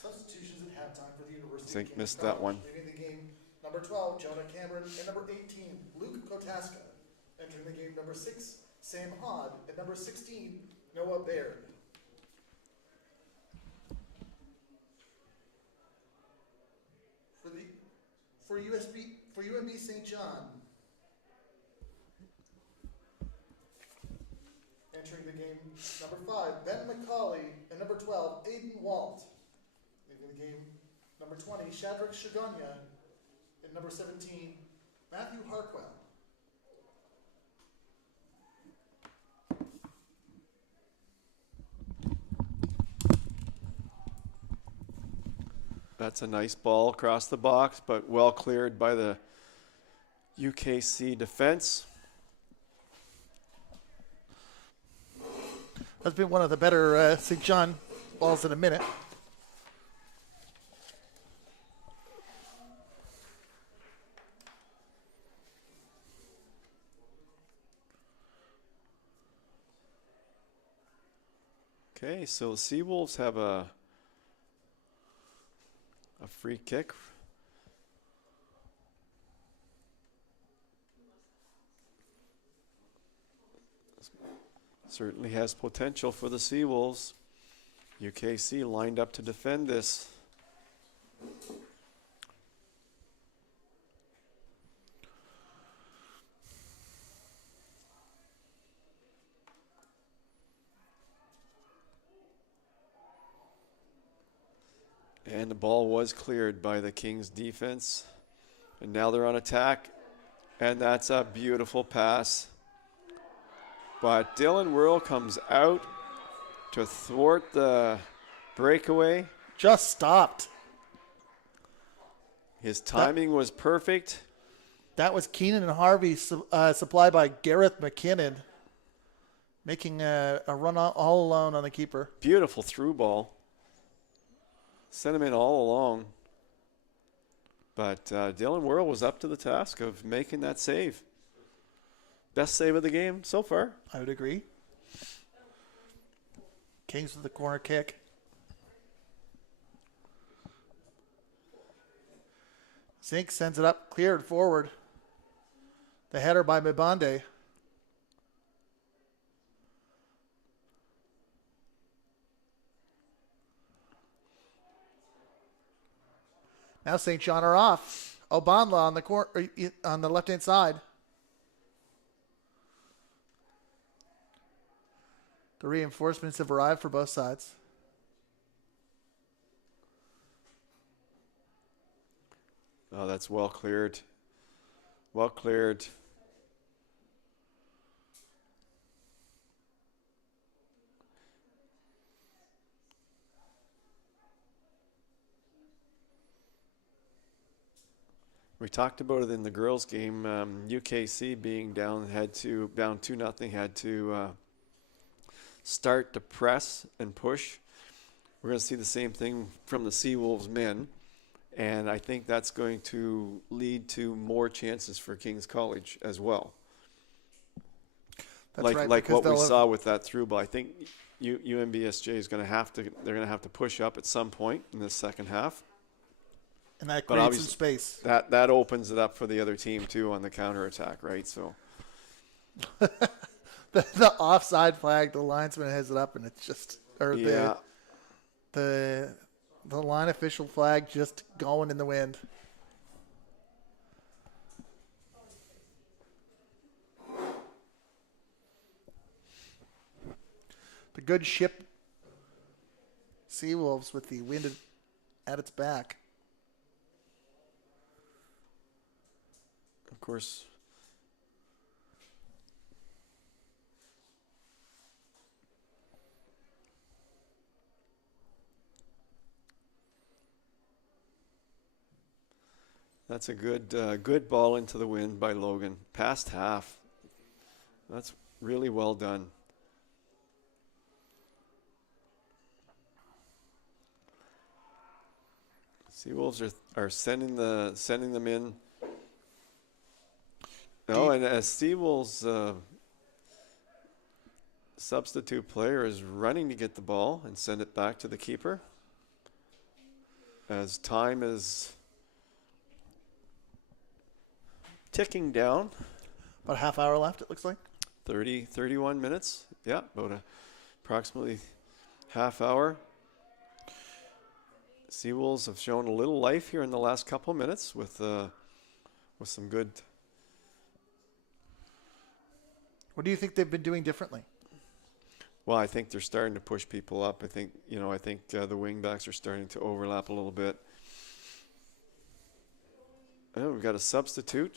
Substitutions at halftime for the University Zink of missed Cambridge that one. College. Leaving the game, number 12, Jonah Cameron, and number 18, Luke Kotaska. Entering the game, number 6, Sam Hod, and number 16, Noah Baird. For UNB St. John. Entering the game, number 5, Ben McCauley, and number 12, Aiden Walt. Leaving the game, number 20, Shadrach Shagonya, and number 17, Matthew Harkwell. That's a nice ball across the box, but well cleared by the UKC defense. That's been one of the better St. John balls in a minute. Okay, so SeaWolves have a free kick. Certainly has potential for the SeaWolves. UKC lined up to defend this. And the ball was cleared by the Kings defense. And now they're on attack. And that's a beautiful pass. But Dylan Whirl comes out to thwart the breakaway. Just stopped. His timing was perfect. That was Keenan and Harvey, supplied by Gareth McKinnon, making a run all alone on the keeper. Beautiful through ball. Sent him in all along. But Dylan Whirl was up to the task of making that save. Best save of the game so far. I would agree. Kings with the corner kick. Zink sends it up, cleared forward. The header by Mibande. Now St. John are off. Obanla on the on the left-hand side. The reinforcements have arrived for both sides. Oh, that's well cleared. Well cleared. We talked about it in the girls' game. UKC being down 2-0, had to start to press and push. We're going to see the same thing from the SeaWolves men, and I think that's going to lead to more chances for King's College as well. That's right, like what we saw with that through ball. I think UNBSJ is going to have to. They're going to have to push up at some point in the second half. And that creates some space. That opens it up for the other team, too, on the counterattack, right? So the offside flag, the linesman has it up, and it's just the line official flag just going in the wind. The good ship SeaWolves with the wind at its back. Of course, that's a good ball into the wind by Logan. Past half. That's really well done. SeaWolves are sending them in. No, and as SeaWolves substitute player is running to get the ball and send it back to the keeper. As time is ticking down. About a half hour left, it looks like. 31 minutes. Yeah, about approximately half hour. SeaWolves have shown a little life here in the last couple minutes with some good. What do you think they've been doing differently? Well, I think they're starting to push people up. I think the wing backs are starting to overlap a little bit. Oh, we've got a substitute.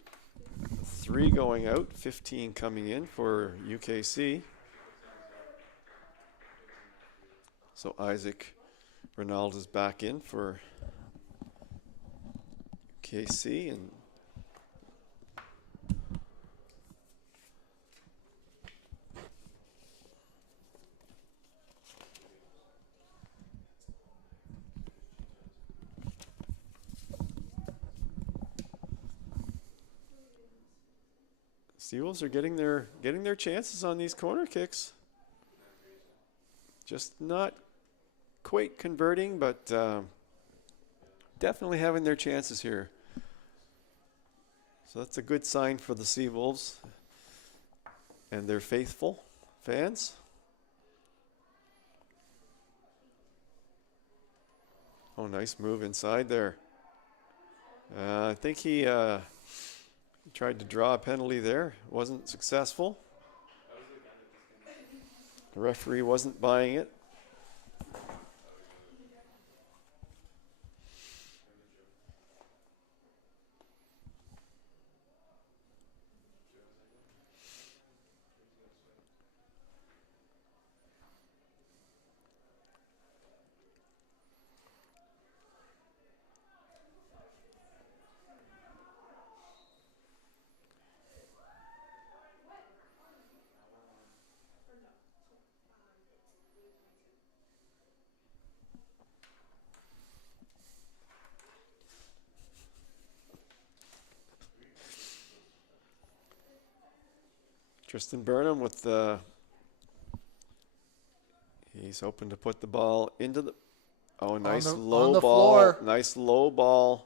3 going out, 15 coming in for UKC. So Isaac Ronald is back in for UKC, and SeaWolves are getting their chances on these corner kicks. Just not quite converting, but definitely having their chances here. So that's a good sign for the SeaWolves and their faithful fans. Oh, nice move inside there. I think he tried to draw a penalty there. Wasn't successful. The referee wasn't buying it. Tristan Burnham with the. He's hoping to put the ball into the. Oh, nice low on the ball. floor. Nice low ball.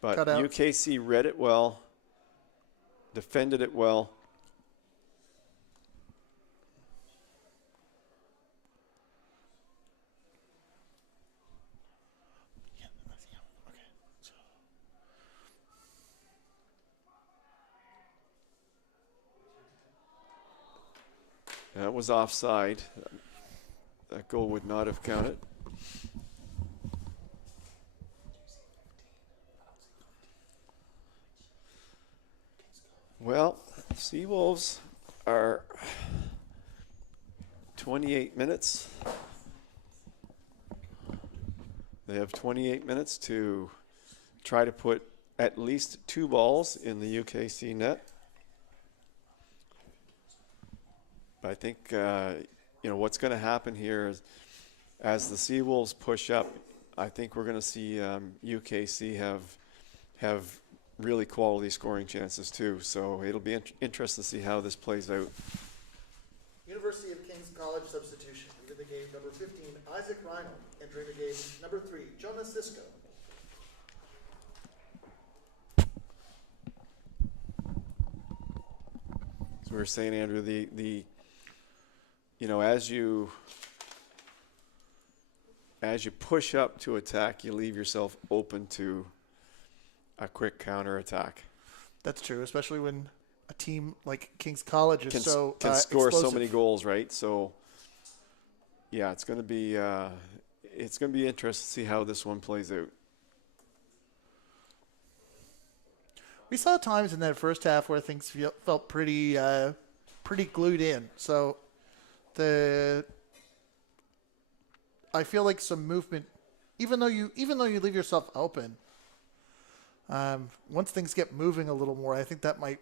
But Cut out. UKC read it well. Defended it well. That was offside. That goal would not have counted. Well, SeaWolves are 28 minutes. They have 28 minutes to try to put at least 2 balls in the UKC net. But I think what's going to happen here is, as the SeaWolves push up, I think we're going to see UKC have really quality scoring chances too. So it'll be interesting to see how this plays out. University of King's College substitution. Leaving the game, number 15, Isaac Reinl. Entering the game, number 3, Jonas Sisko. As we were saying, Andrew, as you push up to attack, you leave yourself open to a quick counter attack. That's true, especially when a team like King's College is can so score explosive. so many goals, right? So, yeah, it's going to be interesting to see how this one plays out. We saw times in that first half where things felt pretty glued in. So I feel like some movement, even though you leave yourself open. Once things get moving a little more, I think that might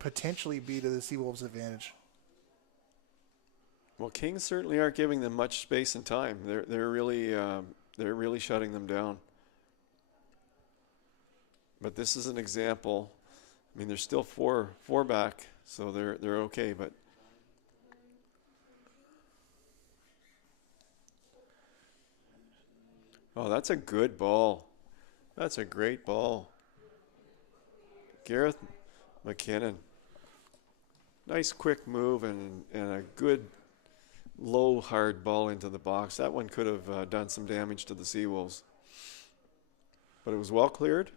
potentially be to the SeaWolves' advantage. Well, Kings certainly aren't giving them much space and time. They're really shutting them down. But this is an example. I mean, there's still four back, so they're okay. But oh, that's a good ball. That's a great ball. Gareth McKinnon. Nice quick move and a good low hard ball into the box. That one could have done some damage to the SeaWolves. But it was well cleared.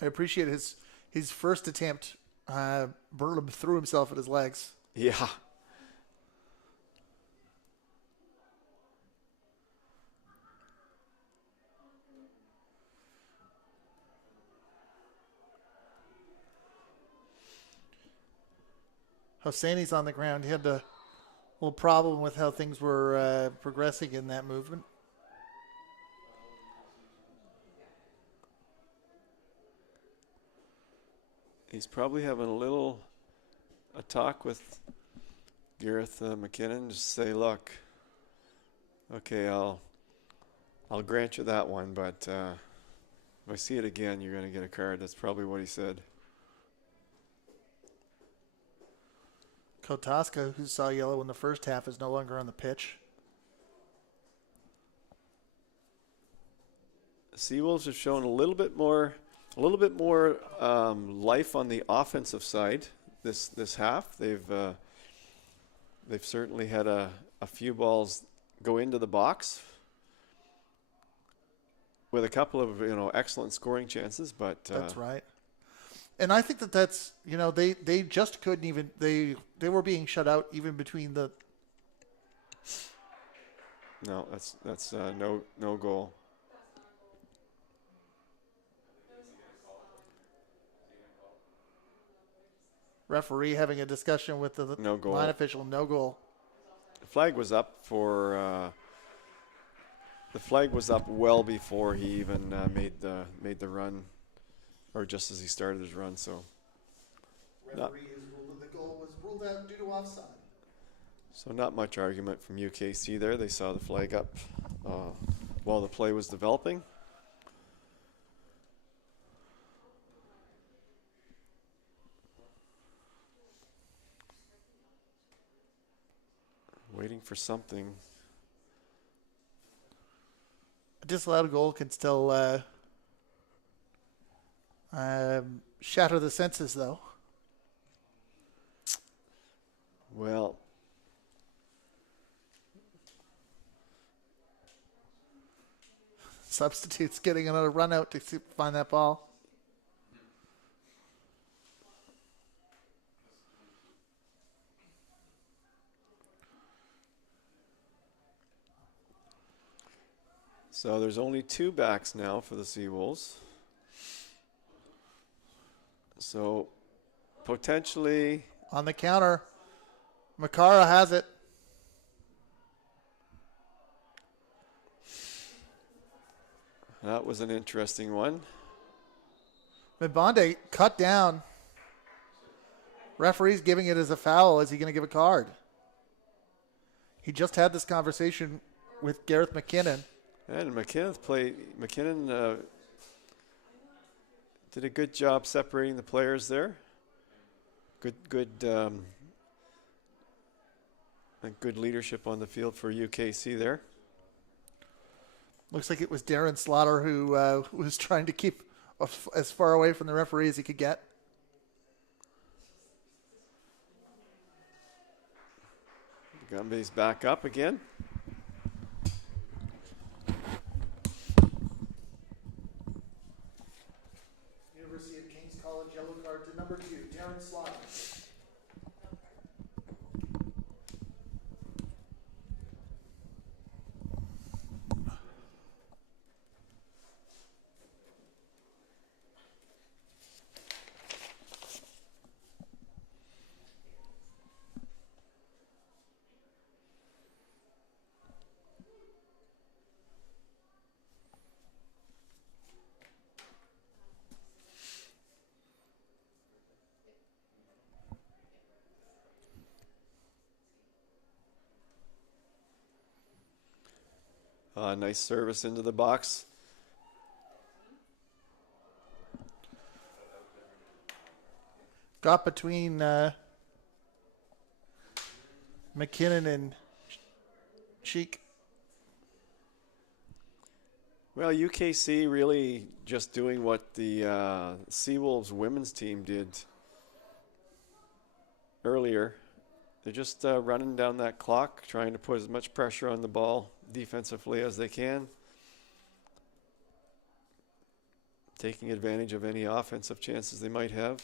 I appreciate his first attempt. Burnham threw himself at his legs. Yeah. Hosseini's on the ground. He had a little problem with how things were progressing in that movement. He's probably having a talk with Gareth McKinnon. Just say, look, okay, I'll grant you that one, but if I see it again, you're going to get a card. That's probably what he said. Kotaska, who saw yellow in the first half, is no longer on the pitch. SeaWolves have shown a little bit more life on the offensive side this half. They've certainly had a few balls go into the box with a couple of excellent scoring chances, but that's right. And I think that's they just couldn't even they were being shut out even between the. No, that's no goal. Referee having a discussion with the no goal. Line official. No goal. The flag was up for. The flag was up well before he even made the run, or just as he started his run. So. Referee has ruled that the goal was ruled out due to offside. So not much argument from UKC there. They saw the flag up while the play was developing. Waiting for something. A disallowed goal can still shatter the senses, though. Well, Substitutes getting another run out to find that ball. so there's only 2 backs now for the SeaWolves. So potentially On the counter, Makara has it. that was an interesting one. Mbonde cut down. Referee's giving it as a foul. Is he going to give a card? He just had this conversation with Gareth McKinnon. And McKinnon did a good job separating the players there. Good leadership on the field for UKC there. Looks like it was Darren Slaughter who was trying to keep as far away from the referee as he could get. Gumby's back up again. University of King's College yellow card to number 2, Darren Slaughter. Nice service into the box. Got between McKinnon and Cheek. Well, UKC really just doing what the SeaWolves women's team did earlier. They're just running down that clock, trying to put as much pressure on the ball defensively as they can, taking advantage of any offensive chances they might have.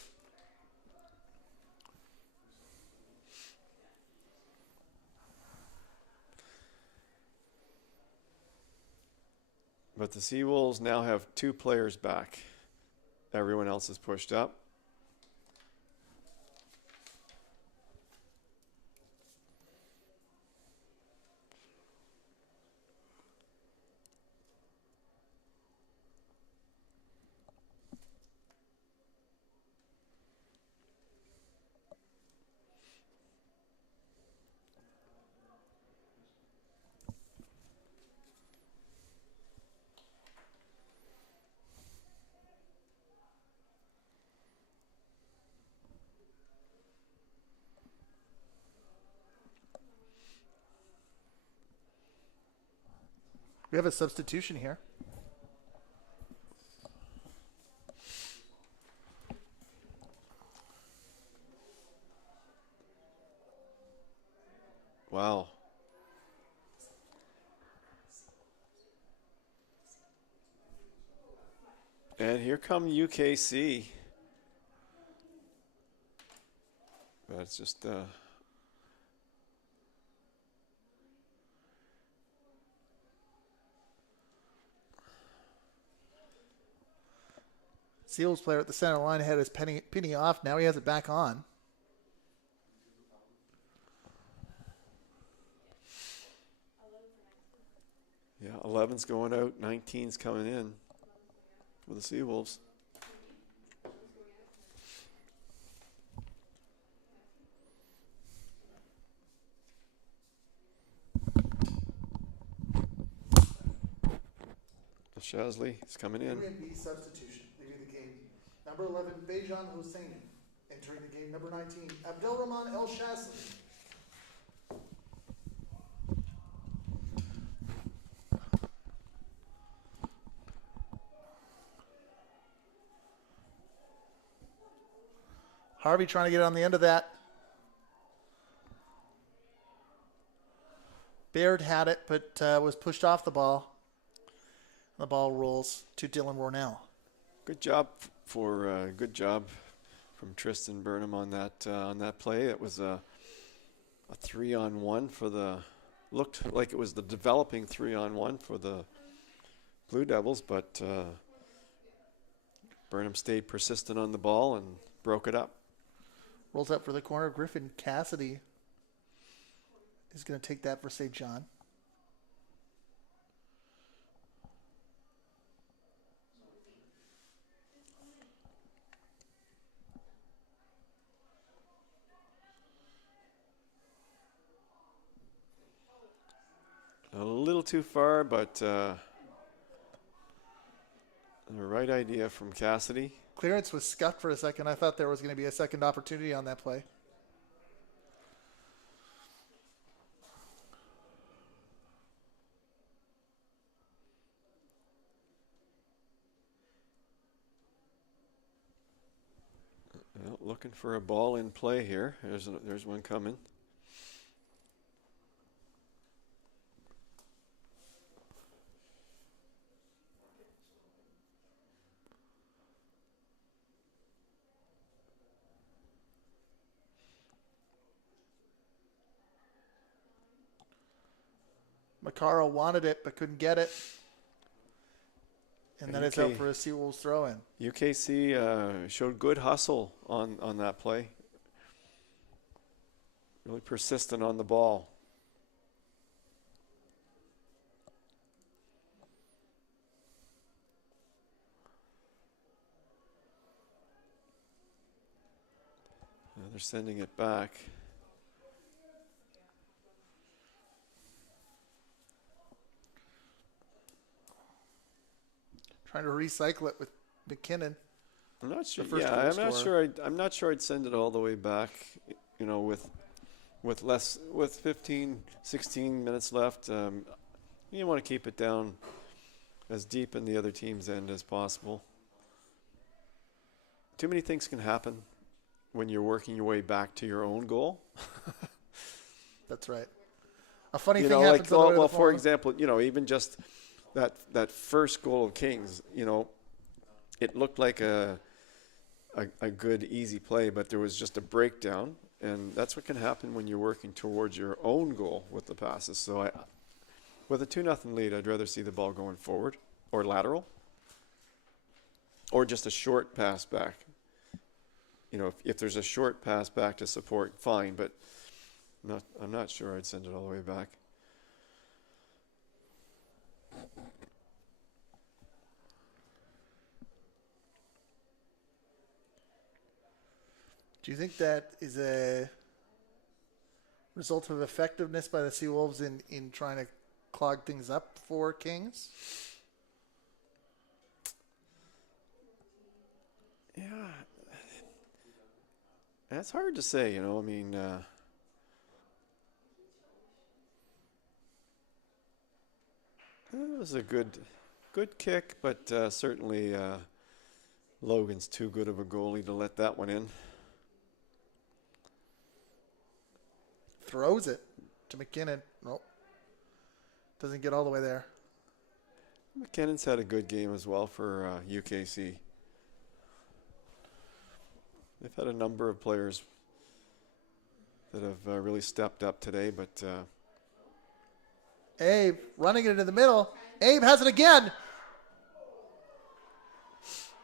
But the SeaWolves now have 2 players back. Everyone else is pushed up. We have a substitution here. Wow. And here come UKC. But it's just Seals player at the center line had his penny off. Now he has it back on. yeah, 11's going out, 19's coming in for the SeaWolves. Shasley is coming in. UNB substitution, leaving the game. Number 11, Bejan Hosseini. Entering the game, number 19, Abdelrahman El Shazli. Harvey trying to get on the end of that. Baird had it, but was pushed off the ball. The ball rolls to Dylan Warnell. Good job good job from Tristan Burnham on that play. It was a 3-on-1 for the. Looked like it was the developing 3-on-1 for the Blue Devils, but Burnham stayed persistent on the ball and broke it up. Rolls up for the corner. Griffin Cassidy is going to take that for St. John. A little too far, but the right idea from Cassidy. Clearance was scuffed for a second. I thought there was going to be a second opportunity on that play. Well, looking for a ball in play here. There's one coming. Macaro wanted it but couldn't get it. And then it's out for a SeaWolves throw-in. UKC showed good hustle on that play. Really persistent on the ball. They're sending it back. Trying to recycle it with McKinnon. I'm not sure. Yeah, I'm not sure I'd send it all the way back. You know, with 15, 16 minutes left, you want to keep it down as deep in the other team's end as possible. Too many things can happen when you're working your way back to your own goal. That's right. A funny thing happens. Well, for example, even just that first goal of Kings, it looked like a good, easy play, but there was just a breakdown, and that's what can happen when you're working towards your own goal with the passes. So with a 2-0 lead, I'd rather see the ball going forward or lateral or just a short pass back. If there's a short pass back to support, fine, but I'm not sure I'd send it all the way back. Do you think that is a result of effectiveness by the SeaWolves in trying to clog things up for Kings? Yeah. That's hard to say, it was a good kick, but certainly Logan's too good of a goalie to let that one in. Throws it to McKinnon. Nope. Doesn't get all the way there. McKinnon's had a good game as well for UKC. They've had a number of players that have really stepped up today, but Abe running it into the middle. Abe has it again.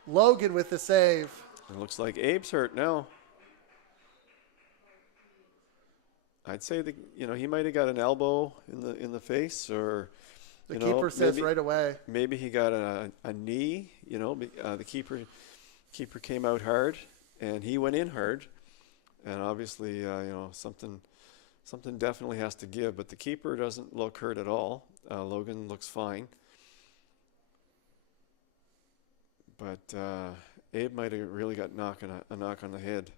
Logan with the save. It looks like Abe's hurt now. I'd say that he might have got an elbow in the face, or the keeper says right away. Maybe he got a knee. The keeper came out hard, and he went in hard, and obviously something definitely has to give. But the keeper doesn't look hurt at all. Logan looks fine, but Abe might have really got a knock on the head.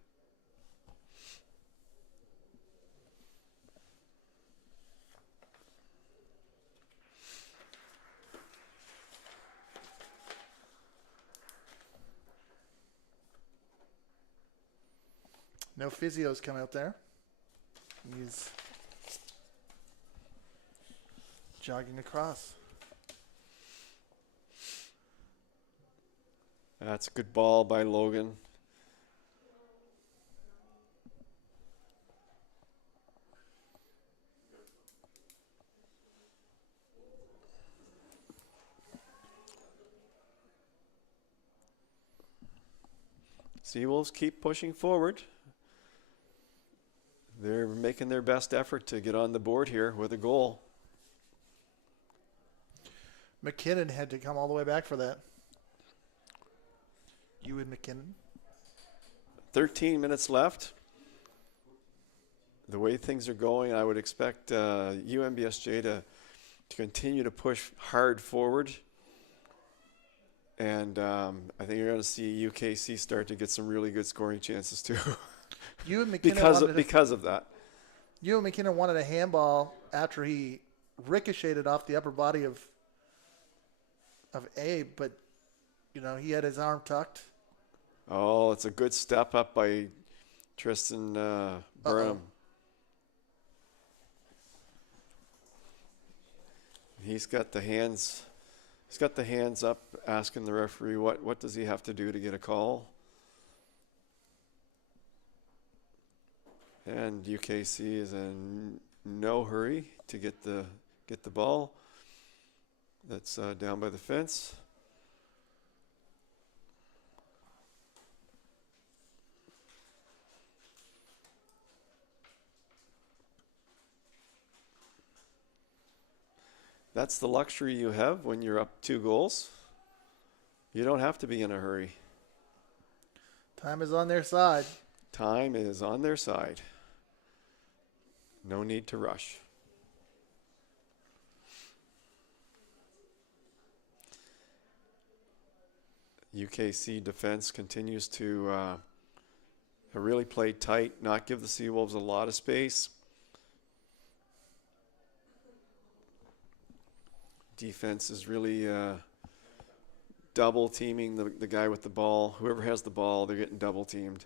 No physios come out there. He's jogging across. That's a good ball by Logan. SeaWolves keep pushing forward. They're making their best effort to get on the board here with a goal. McKinnon had to come all the way back for that. You and McKinnon. 13 minutes left. The way things are going, I would expect UNBSJ to continue to push hard forward. And I think you're going to see UKC start to get some really good scoring chances too. You and McKinnon because of that. You and McKinnon wanted a handball after he ricocheted off the upper body of Abe, but he had his arm tucked. Oh, it's a good step up by Tristan Burnham. He's got the hands. He's got the hands up, asking the referee what does he have to do to get a call. And UKC is in no hurry to get the ball. That's down by the fence. That's the luxury you have when you're up 2 goals. You don't have to be in a hurry. Time is on their side. Time is on their side. No need to rush. UKC defense continues to really play tight, not give the SeaWolves a lot of space. Defense is really double teaming the guy with the ball. Whoever has the ball, they're getting double teamed.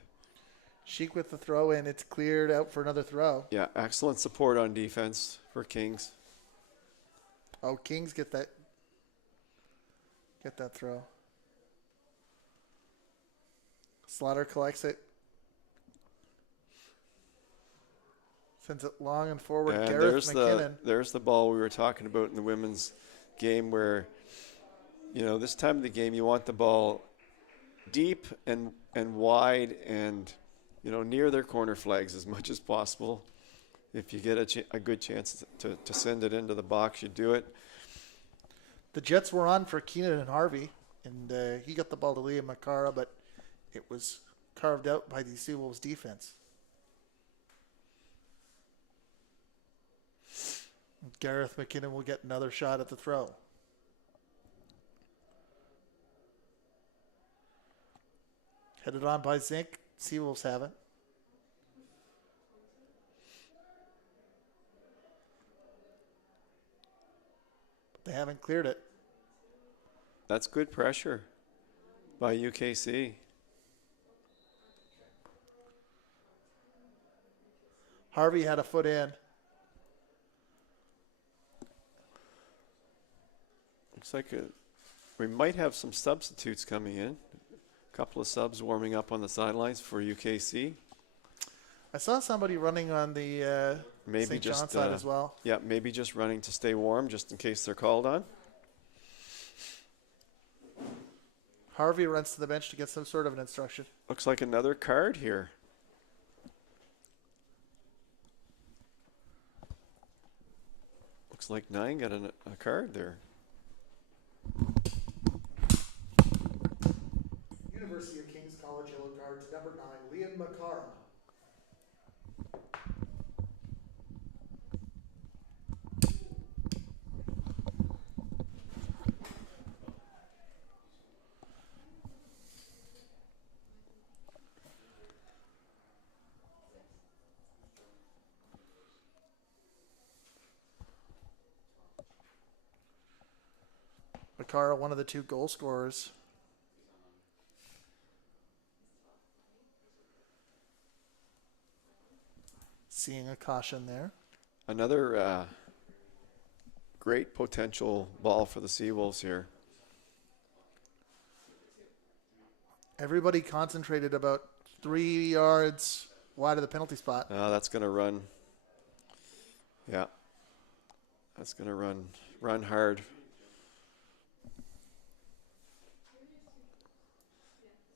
Sheik with the throw in. It's cleared out for another throw. Yeah, excellent support on defense for Kings. Oh, Kings get that throw. Slaughter collects it. Sends it long and forward. And Gareth McKinnon. There's the ball we were talking about in the women's game where, this time of the game you want the ball deep and wide and, near their corner flags as much as possible. If you get a good chance to send it into the box, you do it. The Jets were on for Keenan and Harvey, and he got the ball to Liam Makara, but it was carved out by the SeaWolves defense. Gareth McKinnon will get another shot at the throw. Headed on by Zink. SeaWolves have it. But they haven't cleared it. That's good pressure by UKC. Harvey had a foot in. Looks like we might have some substitutes coming in. A couple of subs warming up on the sidelines for UKC. I saw somebody running on the St. John side as well. Yeah, maybe just running to stay warm just in case they're called on. Harvey runs to the bench to get some sort of an instruction. Looks like another card here. Looks like 9 got a card there. University of King's College yellow card to number 9, Liam Makara. Makara, one of the 2 goal scorers. Seeing a caution there. Another great potential ball for the SeaWolves here. Everybody concentrated about 3 yards wide of the penalty spot. That's going to run. Yeah. That's going to run hard.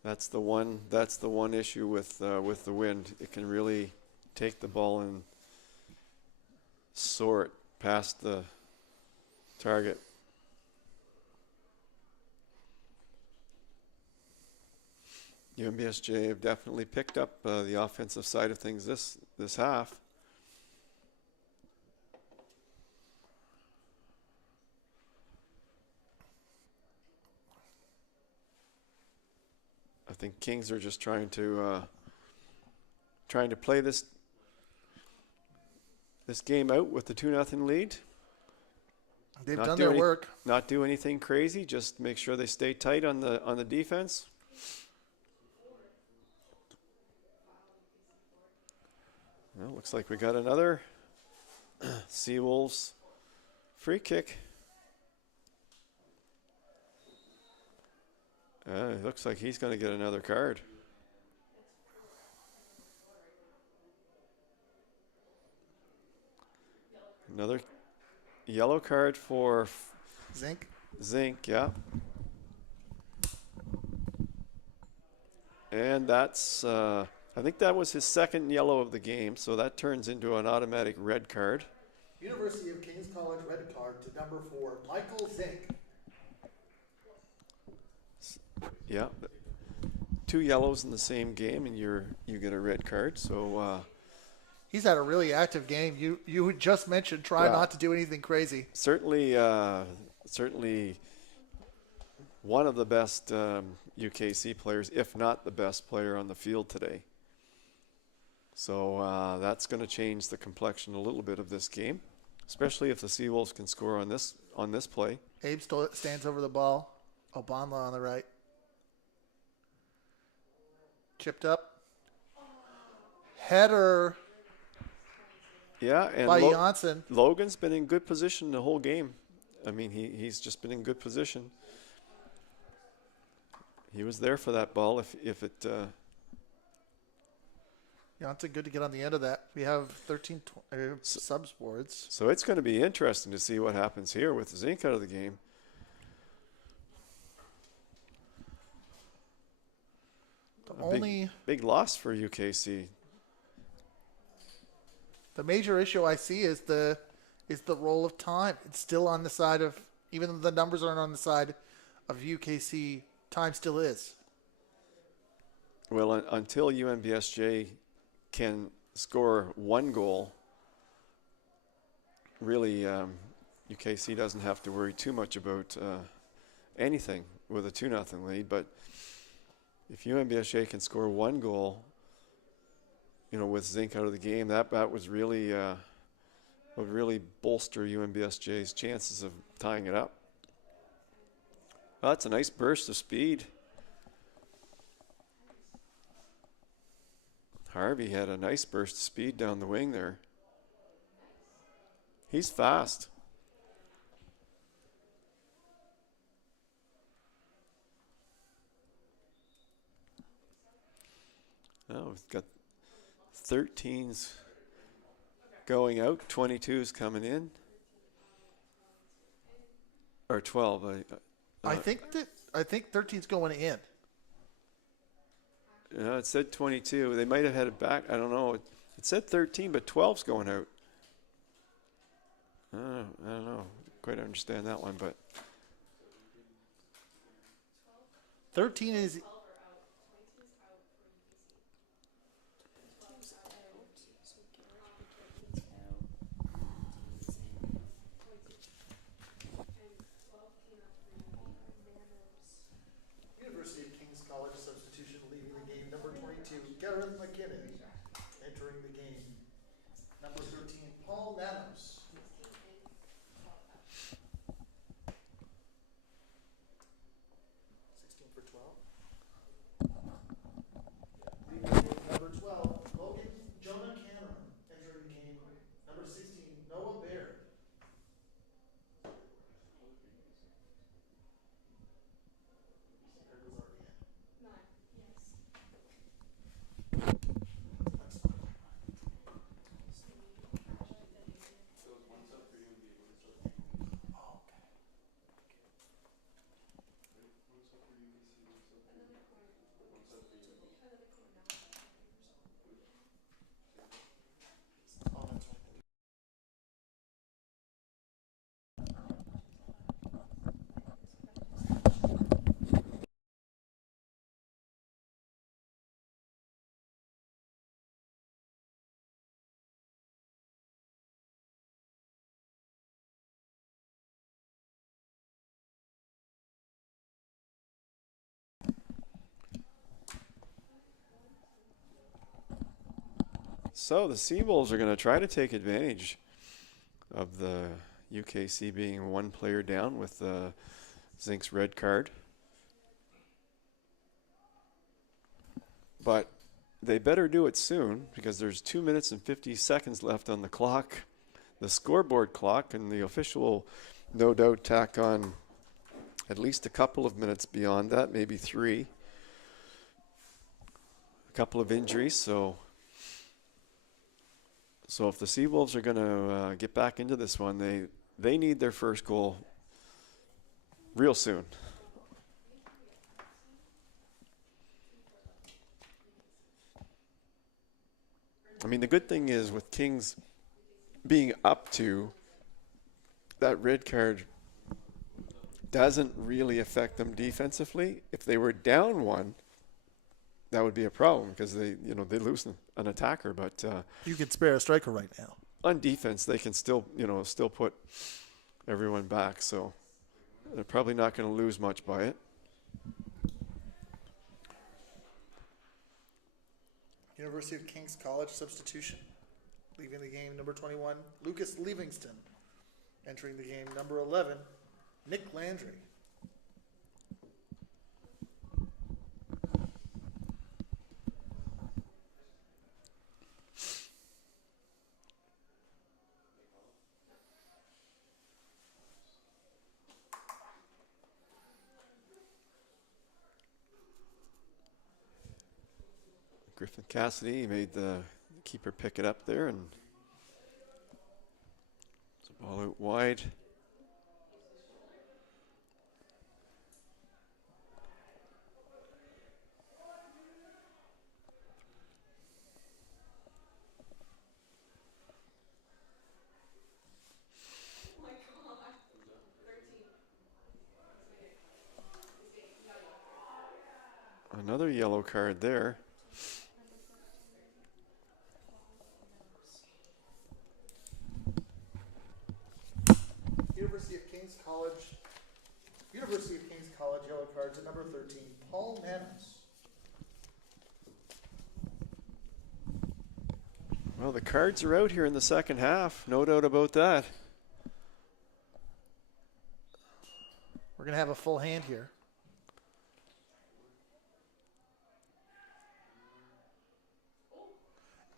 That's the one issue with the wind. It can really take the ball and soar it past the target. UNBSJ have definitely picked up the offensive side of things this half. I think Kings are just trying to play this game out with the 2-0 lead. They've done their work. Not do anything crazy. Just make sure they stay tight on the defense. Well, looks like we got another SeaWolves free kick. It looks like he's going to get another card. Another yellow card for Zink, yeah. And that's, I think that was his second yellow of the game, so that turns into an automatic red card. University of King's College red card to number 4, Michael Zink. Yeah. 2 yellows in the same game, and you get a red card. So he's had a really active game. You just mentioned try not to do anything crazy. Certainly one of the best UKC players, if not the best player on the field today. So that's going to change the complexion a little bit of this game, especially if the SeaWolves can score on this play. Abe stands over the ball. Obanla on the right. Chipped up. Header. Yeah, and by Janssen. Logan's been in good position the whole game. I mean, he's just been in good position. He was there for that ball if it... Janssen good to get on the end of that. We have 13 subs boards. So it's going to be interesting to see what happens here with Zink out of the game. Big loss for UKC. The major issue I see is the roll of time. It's still on the side of, even though the numbers aren't on the side of UKC, time still is. Well, until UNBSJ can score 1 goal, really UKC doesn't have to worry too much about anything with a 2-0 lead. But if UNBSJ can score 1 goal, with Zink out of the game, that was really would really bolster UNBSJ's chances of tying it up. Well, that's a nice burst of speed. Harvey had a nice burst of speed down the wing there. He's fast. Oh, we've got 13s going out, 22s coming in, or 12. I think 13's going in. It said 22. They might have had it back. I don't know. It said 13, but 12's going out. I don't know. Quite understand that one, but 13 is. University of King's College substitution leaving the game. Number 22, Gareth McKinnon entering the game. Number 13, Paul Nanos. 16 for 12. Number 16, Noah Baird. Baird was already in. That's not quite right. Oh, okay. Oh, that's right. So the SeaWolves are going to try to take advantage of the UKC being one player down with Zink's red card. But they better do it soon because there's 2 minutes and 50 seconds left on the clock, the scoreboard clock, and the official will no doubt tack on at least a couple of minutes beyond that, maybe 3. A couple of injuries, so if the SeaWolves are going to get back into this one, they need their first goal real soon. I mean, the good thing is with Kings being up to, that red card doesn't really affect them defensively. If they were down 1, that would be a problem because they lose an attacker. But You could spare a striker right now. on defense, they can still put everyone back. So they're probably not going to lose much by it. University of King's College substitution. Leaving the game, number 21, Lucas Livingston. Entering the game, number 11, Nick Landry. Griffin Cassidy made the keeper pick it up there, and it's a ball out wide. Another yellow card there. University of King's College yellow card to number 13, Paul Manners. Well, the cards are out here in the second half. No doubt about that. We're going to have a full hand here.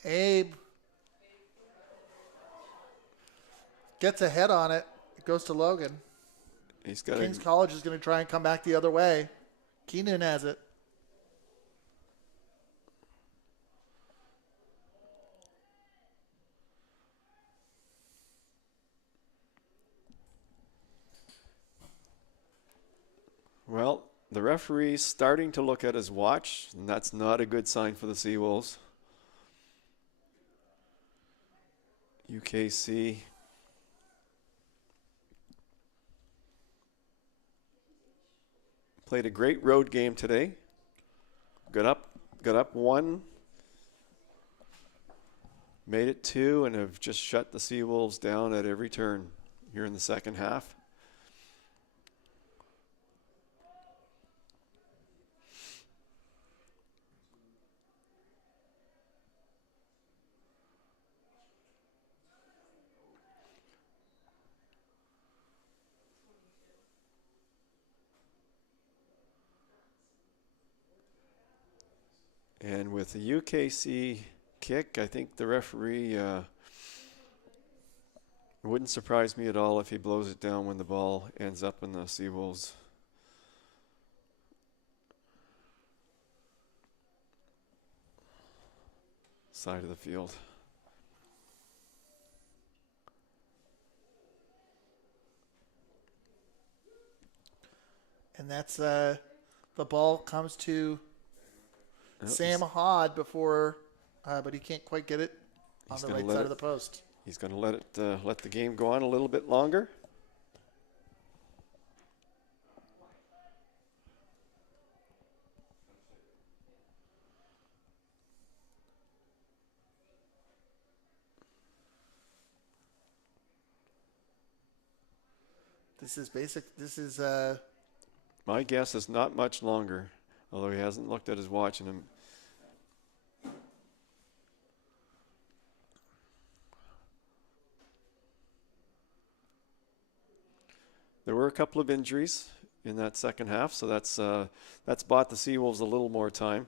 Abe gets a head on it. It goes to Logan. He's got King's College is going to try and come back the other way. Keenan has it. Well, the referee's starting to look at his watch, and that's not a good sign for the SeaWolves. UKC played a great road game today. Got up 1, made it 2, and have just shut the SeaWolves down at every turn here in the second half. And with the UKC kick, I think the referee It wouldn't surprise me at all if he blows it down when the ball ends up in the SeaWolves side of the field. And that's the ball comes to Sam He's- Hod before, but he can't quite get it on He's the gonna right let side it- of the post. He's going to let the game go on a little bit longer. This is basic. This is My guess is not much longer, although he hasn't looked at his watch and him. There were a couple of injuries in that second half, so that's bought the SeaWolves a little more time.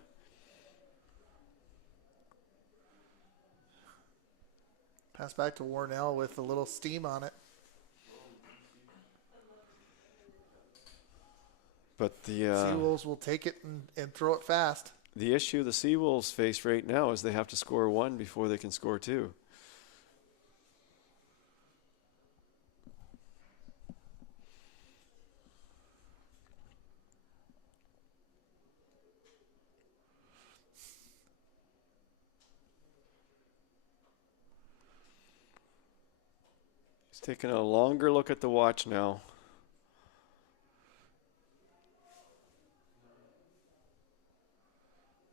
pass back to Warnell with a little steam on it. But the SeaWolves will take it and throw it fast. the issue the SeaWolves face right now is they have to score one before they can score two. He's taking a longer look at the watch now.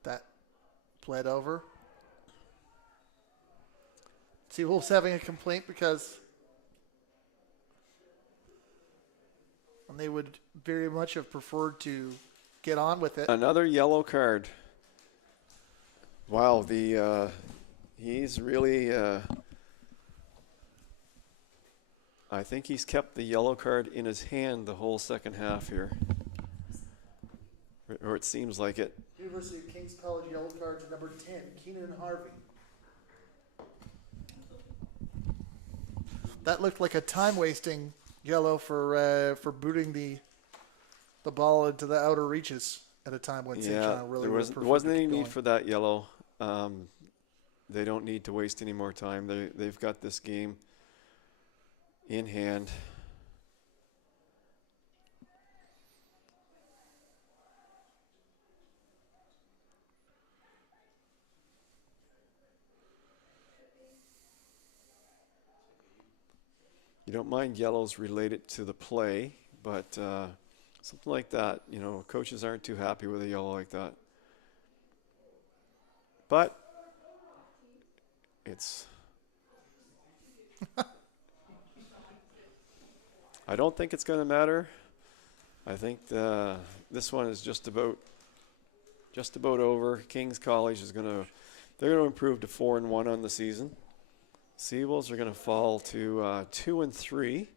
That bled over. SeaWolves having a complaint because they would very much have preferred to get on with it. Another yellow card. Wow, he's really. I think he's kept the yellow card in his hand the whole second half here, or it seems like it. University of King's College yellow card to number 10, Keenan Harvey. That looked like a time-wasting yellow for booting the ball into the outer reaches at a time when St. John really there would have wasn't preferred to any keep need going. for that yellow. They don't need to waste any more time. They've got this game in hand. You don't mind yellows related to the play, but something like that, coaches aren't too happy with a yellow like that. But it's I don't think it's going to matter. I think this one is just about over. King's College they're going to improve to 4-1 on the season. SeaWolves are going to fall to 2-3,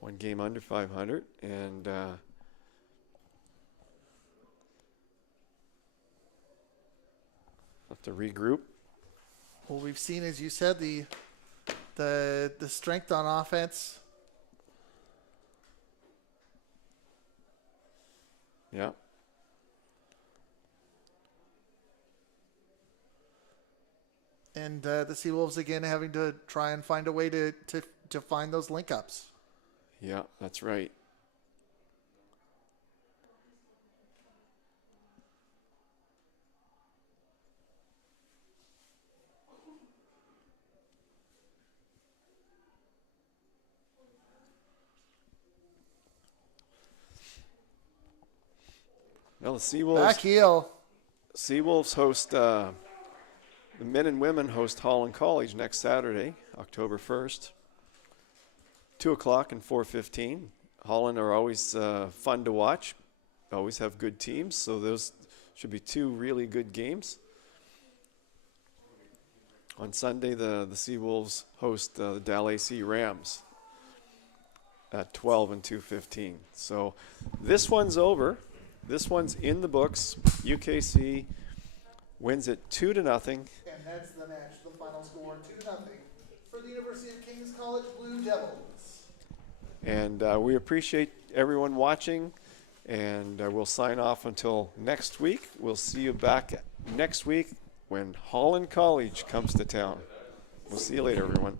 one game under 500, and have to regroup. Well, we've seen, as you said, the strength on offense. Yeah. And the SeaWolves again having to try and find a way to find those link ups. Yeah, that's right. Well, the Back heel. SeaWolves host the men and women host Holland College next Saturday, October 1st, 2:00 and 4:15. Holland are always fun to watch. Always have good teams, so those should be two really good games. On Sunday, the SeaWolves host the Dal AC Rams at 12 and 2:15. So this one's over. This one's in the books. UKC wins it 2-0. And that's the match. The final score 2-0 for the University of King's College Blue Devils. And we appreciate everyone watching, and we'll sign off until next week. We'll see you back next week when Holland College comes to town. We'll see you later, everyone.